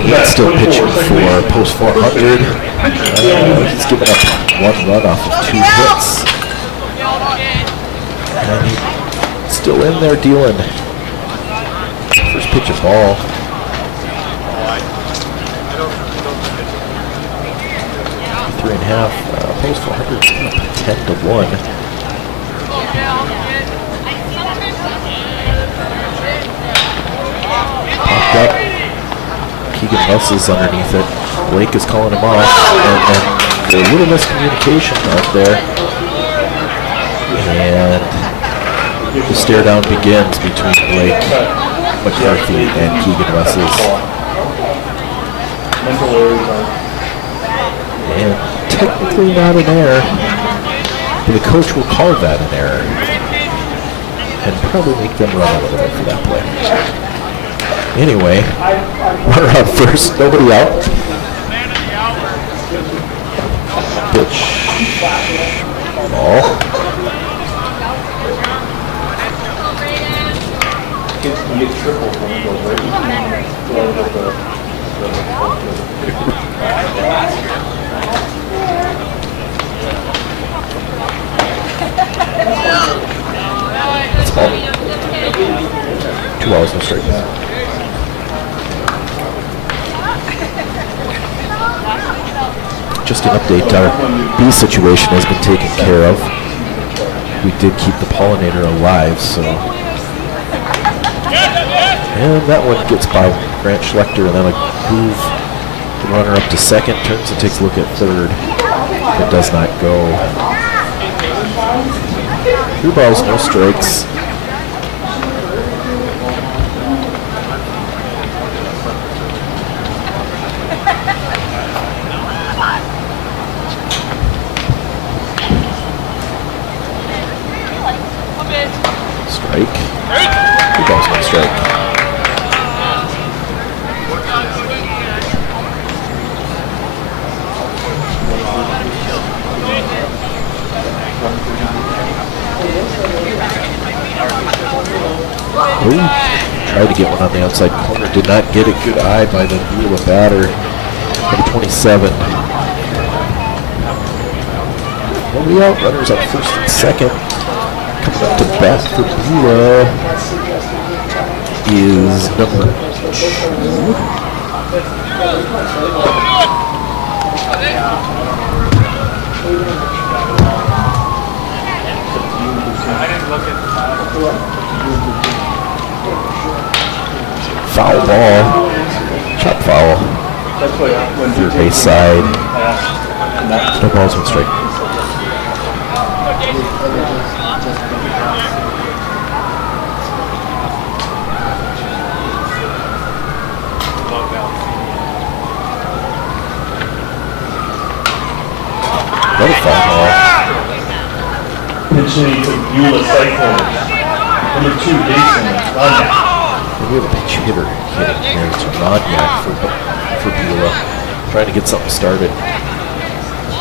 He's still pitching for post 400. He's given up 1 run off of 2 hits. And he's still in there dealing. First pitch of ball. Three and a half. Post 400 10-1. Popped up. Keegan Russ is underneath it. Blake is calling him off, and then a little miscommunication out there. And the stare down begins between Blake McCarthy and Keegan Russ's. And technically not an error, but the coach will call that an error and probably make them run a little bit for that play. Anyway, runner on first, nobody out. Pitch triples when he goes right. That's ball. 2 balls, no strikes. Just an update, our bee situation has been taken care of. We did keep the pollinator alive, so. And that one gets by Grant Schlechter, and then a move the runner up to second, turns and takes a look at third. It does not go. 2 balls, no strikes. Strike. 2 balls, no strike. Ooh, tried to get one on the outside corner. Did not get it. Good eye by the Beulah batter. Number 27. Nobody out. Runners up first and second. Coming up to bat for Beulah is number 2. Foul ball. Chop foul. Third base side. No balls, 1 strike. Another foul ball. Pitching to Beulah Cyclones. Number 2, Jason Rodniak. We have a pinch hitter hitting here. It's Rodniak for Beulah. Trying to get something started.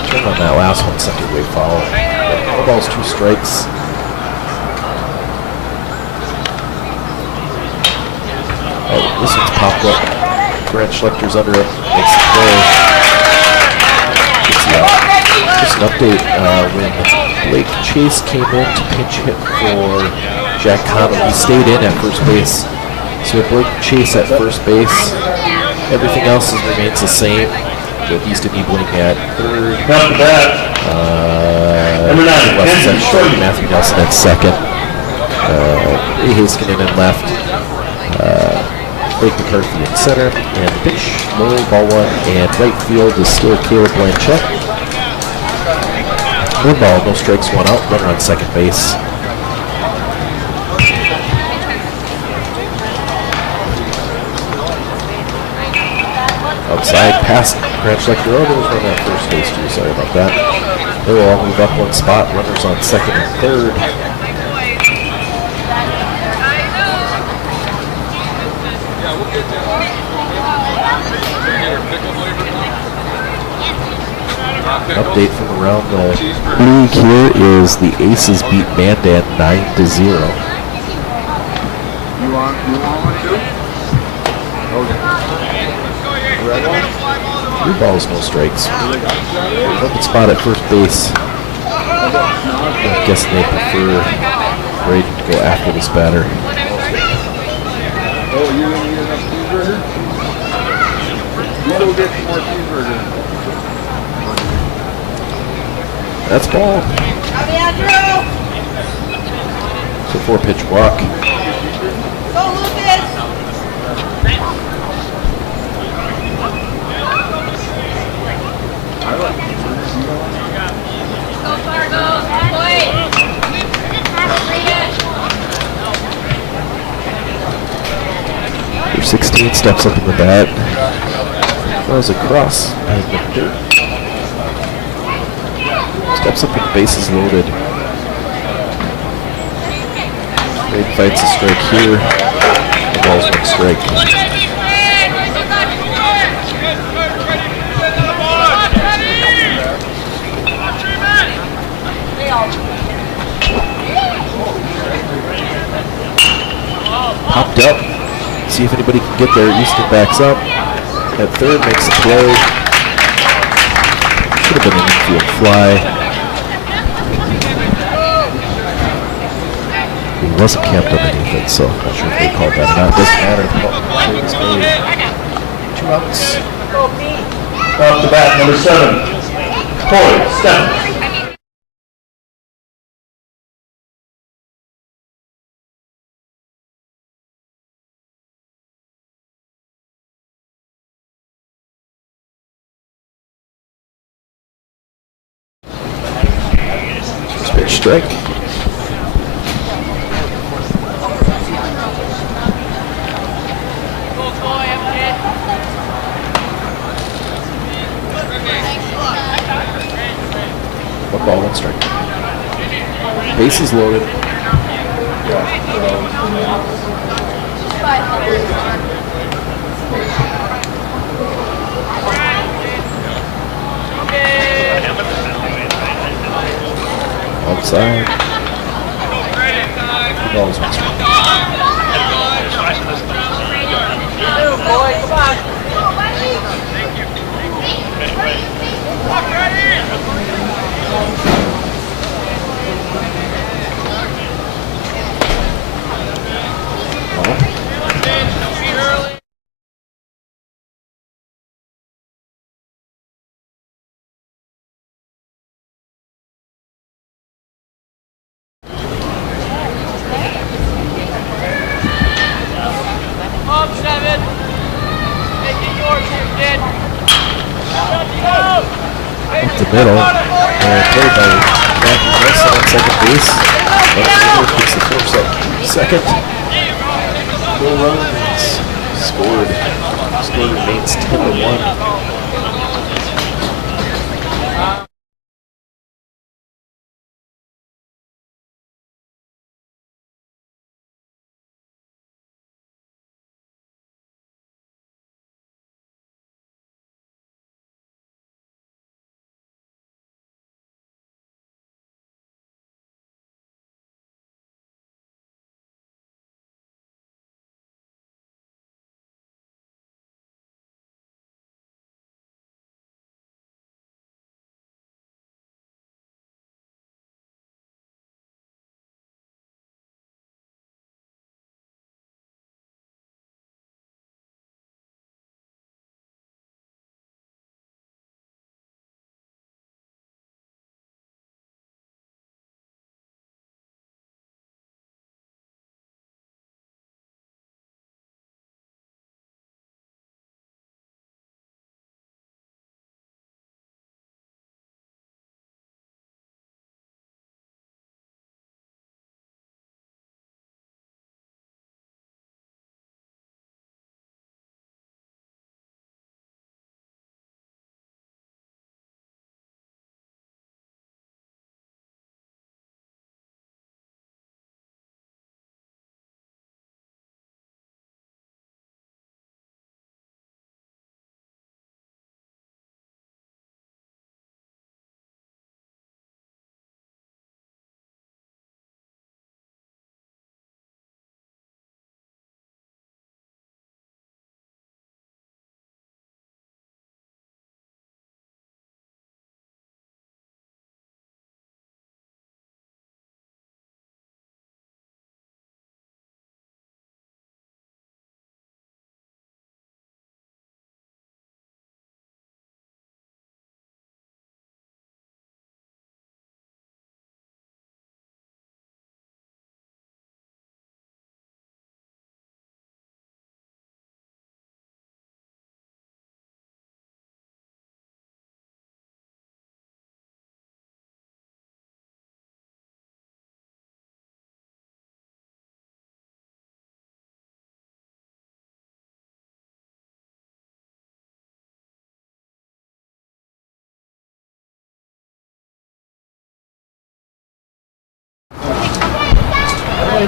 Turn on that last one, second way foul. 4 balls, 2 strikes. Oh, this one's popped up. Grant Schlecter's under it. Makes the play. Gets the out. Just an update, when Blake Chase came in to pinch hit for Jack Connell, he stayed in at first base. So with Blake Chase at first base, everything else remains the same, with Easton Ebling at third. Not bad. Number 9, West Kenzie at short, Shorty. Matthew Nelson at second. Ray Haskinen in left. Blake McCarthy in center. And pitch, low, ball 1, and right field is still Caleb Blanchett. 1 ball, no strikes, 1 out. Runner on second base. Outside, past Grant Schlechter. Oh, there was one at first base too. Sorry about that. They will all move up 1 spot. Runners on second and third. Update from around the league here is the Aces beat Mandan 9-0. You want one to do? Okay. 3 balls, no strikes. Open spot at first base. I'm guessing they prefer Braden to go after this batter. Oh, you're going to get enough cheeseburger? You go get some more cheeseburger. That's ball. So 4-pitch walk. Go, Lucas! Number 16 steps up in the bat. Throws across and the dirt. Steps up with the bases loaded. Wade fights a strike here. The ball's 1 strike. Popped up. see if anybody can get there. Easton backs up. At third, makes a play. Should have been an infield fly. He wasn't camped underneath it, so I'm not sure if they called that or not. Doesn't matter. It's made. 2 outs. Off the bat, number 7, Corey Stephens. First pitch strike. One ball, one strike. Bases loaded. Outside. 2 balls, 1 strike. Up the middle, and played by Matthew Wilson at second base. But picks the first up. Second, no runs scored. Score remains 10-1.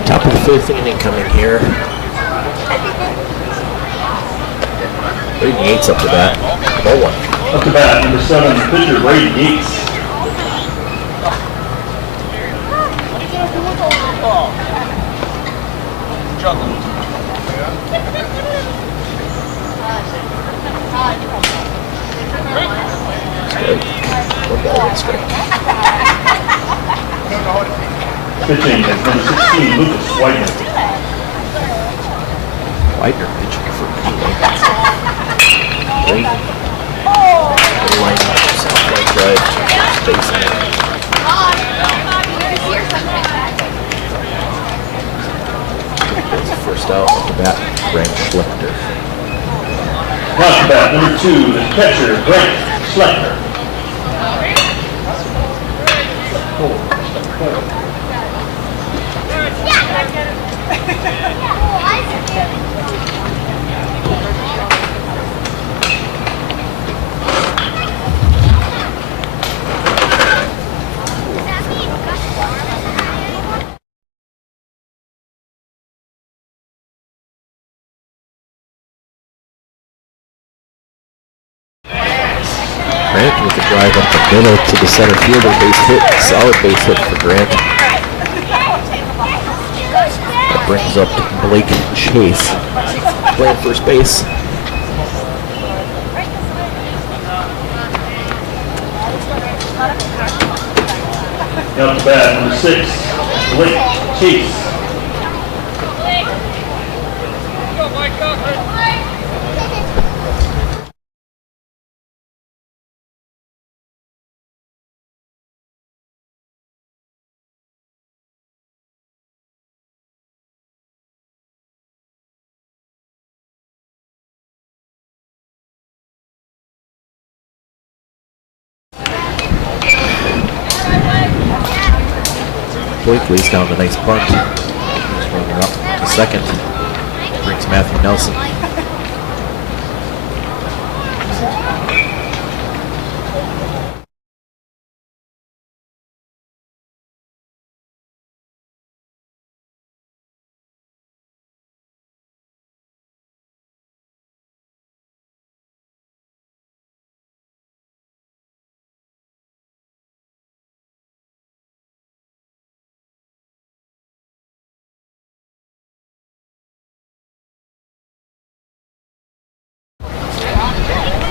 Top of the 5th inning coming here. Brady Yates up to bat. Ball 1. Up to bat, number 7, pitcher Brady Yates. Juggling. One ball, one strike. Pitching is number 16, Lucas Whiteman. Widener pitching for Beulah. Great. Line out, south line drive to first base. That's the first out of the bat, Grant Schlechter. Off the bat, number 2, the catcher, Brent Schlechter. Grant with the drive up the middle to the center fielder, base hit, solid base hit for Grant. That brings up Blake Chase, playing first base. Off the bat, number 6, Blake Chase. Blake lays down a nice bunt. He's running up to second. Brings Matthew Nelson.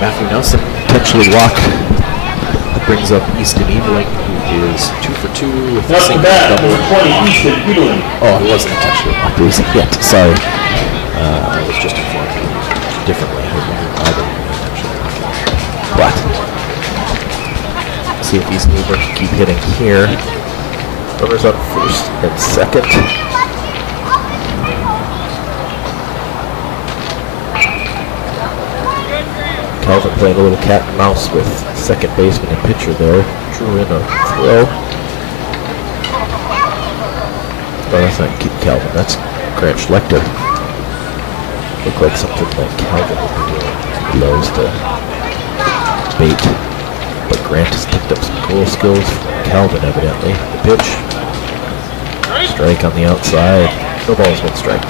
Matthew Nelson potentially walked. Brings up Easton Eveling, who is 2 for 2 with a Off the single bat, double. number 20, Easton Eveling. Oh, it wasn't intentionally walked. It was a hit. Sorry. I was just informed differently. I wondered why they were intentionally walking. But see if Easton Eveling can keep hitting here. Runners on first and second. Calvin playing a little cat and mouse with second baseman and pitcher there. Drew in a throw. Oh, that's not Calvin. That's Grant Schlechter. Looked like something that Calvin would be doing. He loves to bait. But Grant has picked up some cool skills from Calvin, evidently. The pitch. Strike on the outside. No balls, one strike.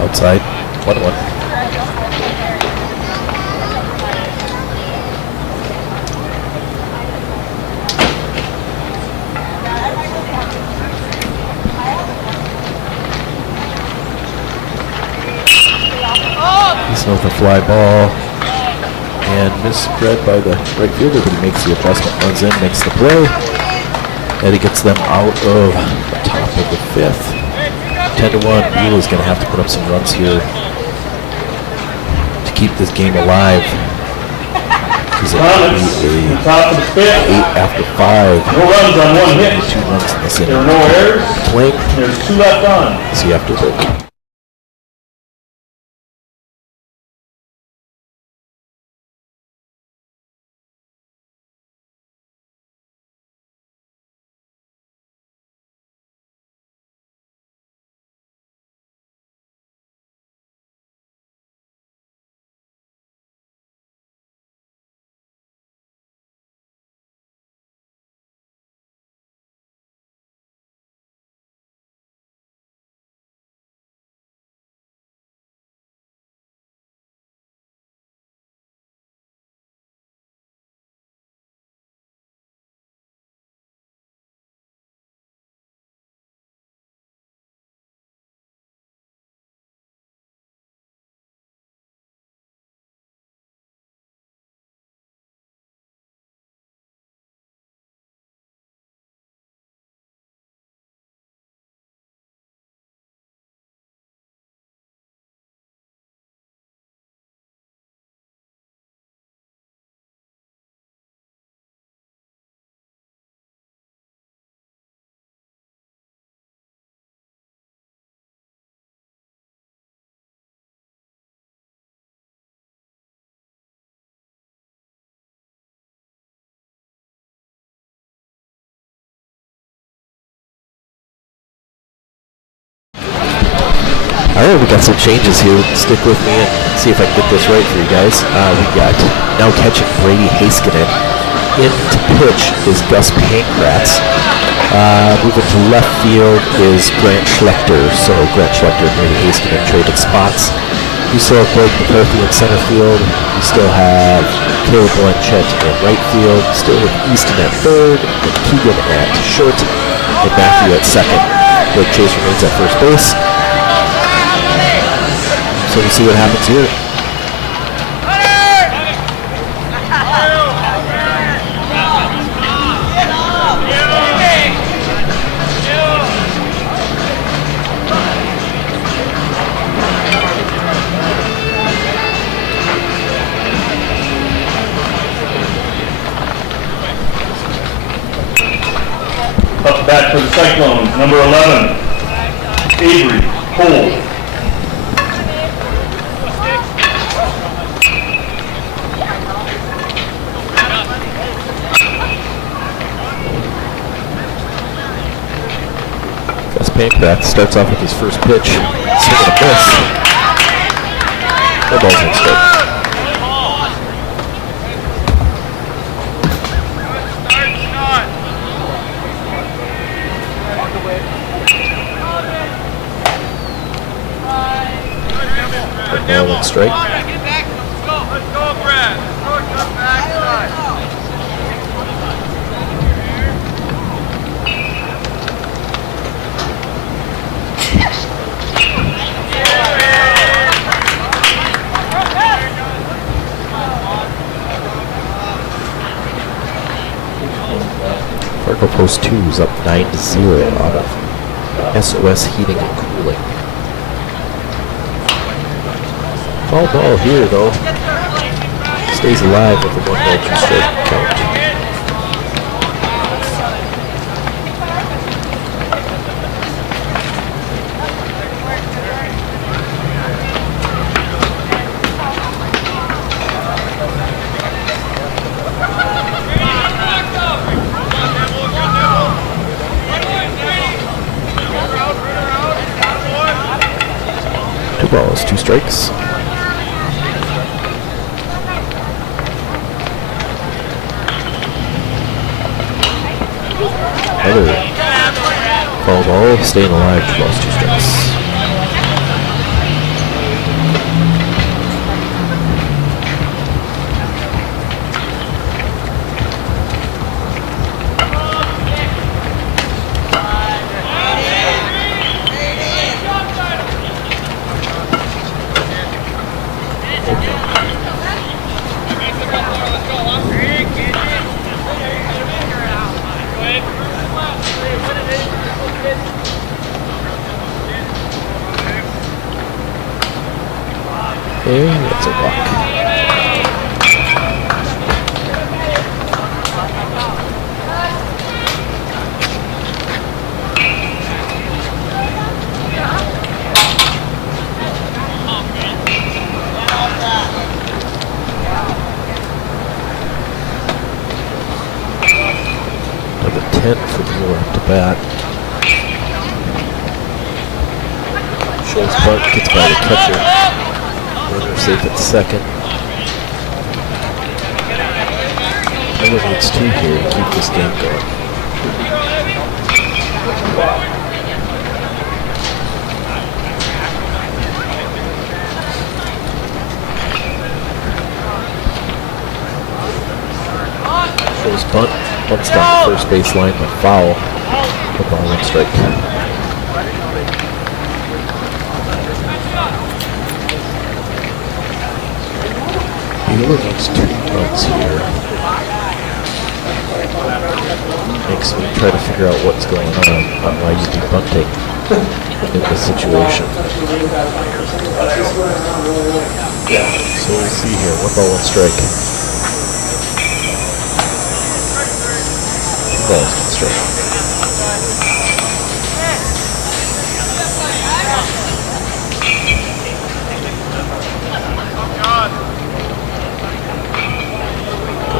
Outside, 1-1. He's with a fly ball and misread by the right fielder, but he makes the adjustment, runs in, makes the play. Eddie gets them out of the top of the fifth. 10-1, Beulah's going to have to put up some runs here to keep this game alive. Because it will be Top of the fifth. 8 after 5. No runs on one hit. 2 runs in this There inning. are no errors. Playing. There's 2 left on. See you after break. Alright, we got some changes here. Stick with me and see if I can get this right for you guys. We got now catching Brady Haskinen. In to pitch is Gus Pankratz. Moving to left field is Grant Schlechter. So Grant Schlechter and Brady Haskinen traded spots. You still have Blake McCarthy in center field. You still have Caleb Blanchett in right field. Still with Easton at third, and Keegan at short, and Matthew at second. Blake Chase remains at first base. So we'll see what happens here. Up back for the Cyclones, number 11, Avery Cole. Gus Pankratz starts off with his first pitch. Swing and a miss. No balls in strike. Ball and strike. Let's go, Brad. Come back. Fargo Post 2 is up 9-0 out of SOS Heating and Cooling. Foul ball here though. Stays alive with a 1-ball 2-strike count. Two balls, 2 strikes. Another foul ball, staying alive, 2 balls, 2 strikes. And that's a walk. Number 10 for Beulah up to bat. Scheels bunt gets by the catcher. Runner safe at second. Beulah needs 2 here to keep this game going. Scheels bunts down the first baseline, but foul. The ball 1 strike. Beulah needs 2 runs here. Makes me try to figure out what's going on why you'd be bunting in this situation. So we'll see here. 1 ball, 1 strike. 2 balls, 1 strike.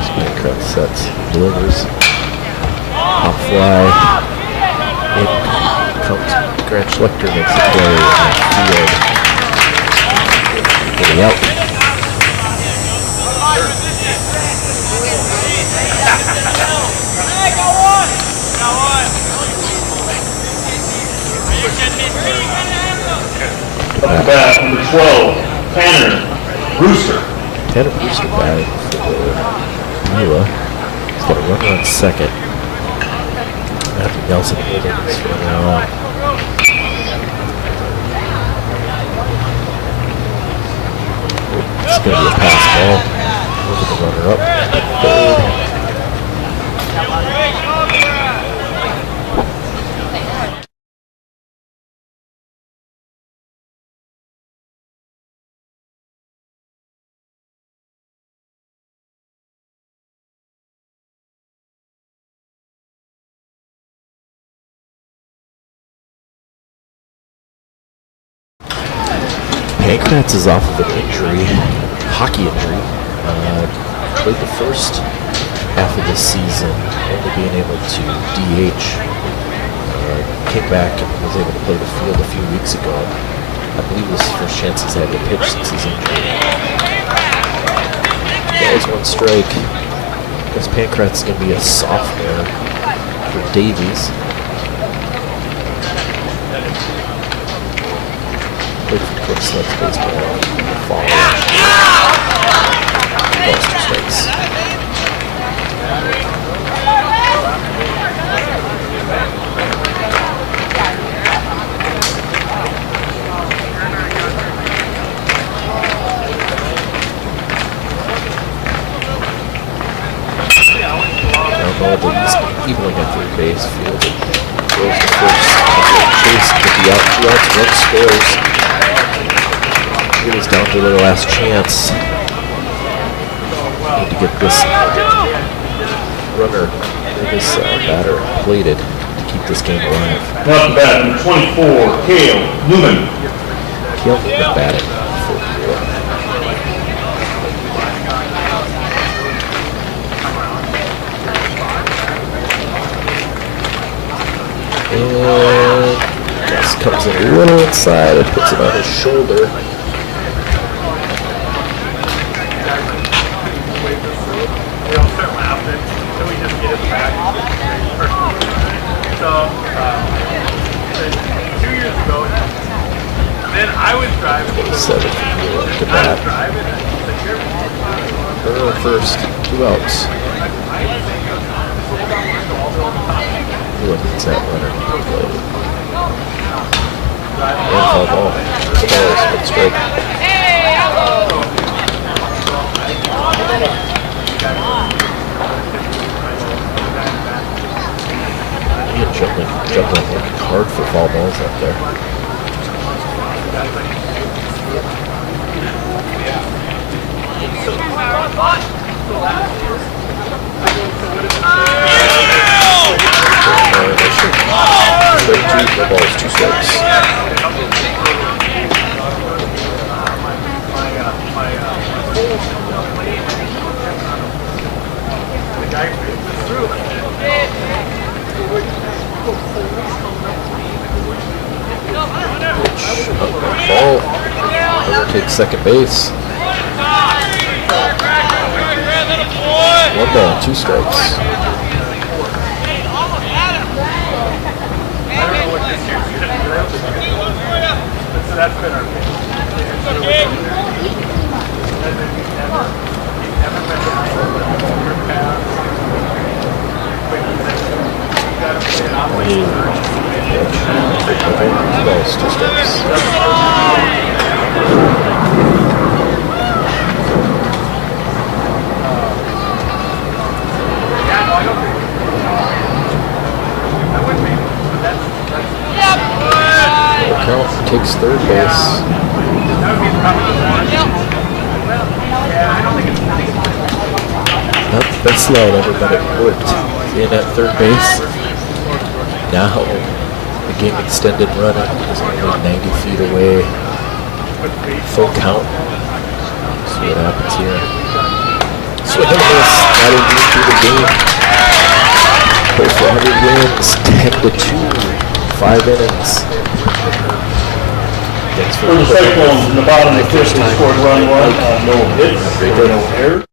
Pankratz sets, delivers, pop fly, in, Grant Schlechter makes a play in the field. Getting out. Up the bat, number 12, Tanner Brewster. Tanner Brewster batting for Beulah. He's got a runner on second. After Nelson Holdings for now. It's going to be a pass ball. Over the runner up. Third. Pankratz is off of an injury, hockey injury. Played the first half of the season, only being able to DH. Came back and was able to play the field a few weeks ago. I believe this is the first chance he's had to pitch since his injury. There's one strike. I guess Pankratz is going to be a sophomore for Davies. Played for Chris Let's baseball in the fall last year. Lost 2 strikes. I don't know that he's evening at third base. Field throws the first. Chase to the out. 2 outs, 1 scores. It is down to their last chance. Need to get this runner, or this batter plated to keep this game alive. Now the bat, number 24, Cale Newman. Cale Newman batting for Beulah. And Gus comes in a little inside and puts it on his shoulder. Then I was driving. 7 to bat. Runner on first, 2 outs. Beulah gets that runner. And foul ball. The ball is good strike. Ian juggling working hard for foul balls out there. Straight 2, no balls, 2 strikes. Ball. Runner takes second base. 1 ball, 2 strikes. That's been our Balls, 2 strikes. Count takes third base. Not the best slide ever, but it worked. In at third base. Now the game extended running is only 90 feet away. Full count. See what happens here. Swing and miss. Not even through the game. Post 100 wins 10-2. 5 innings. Thanks For the Cyclones in the bottom of the fifth, they scored run one, no hits, there were no errors.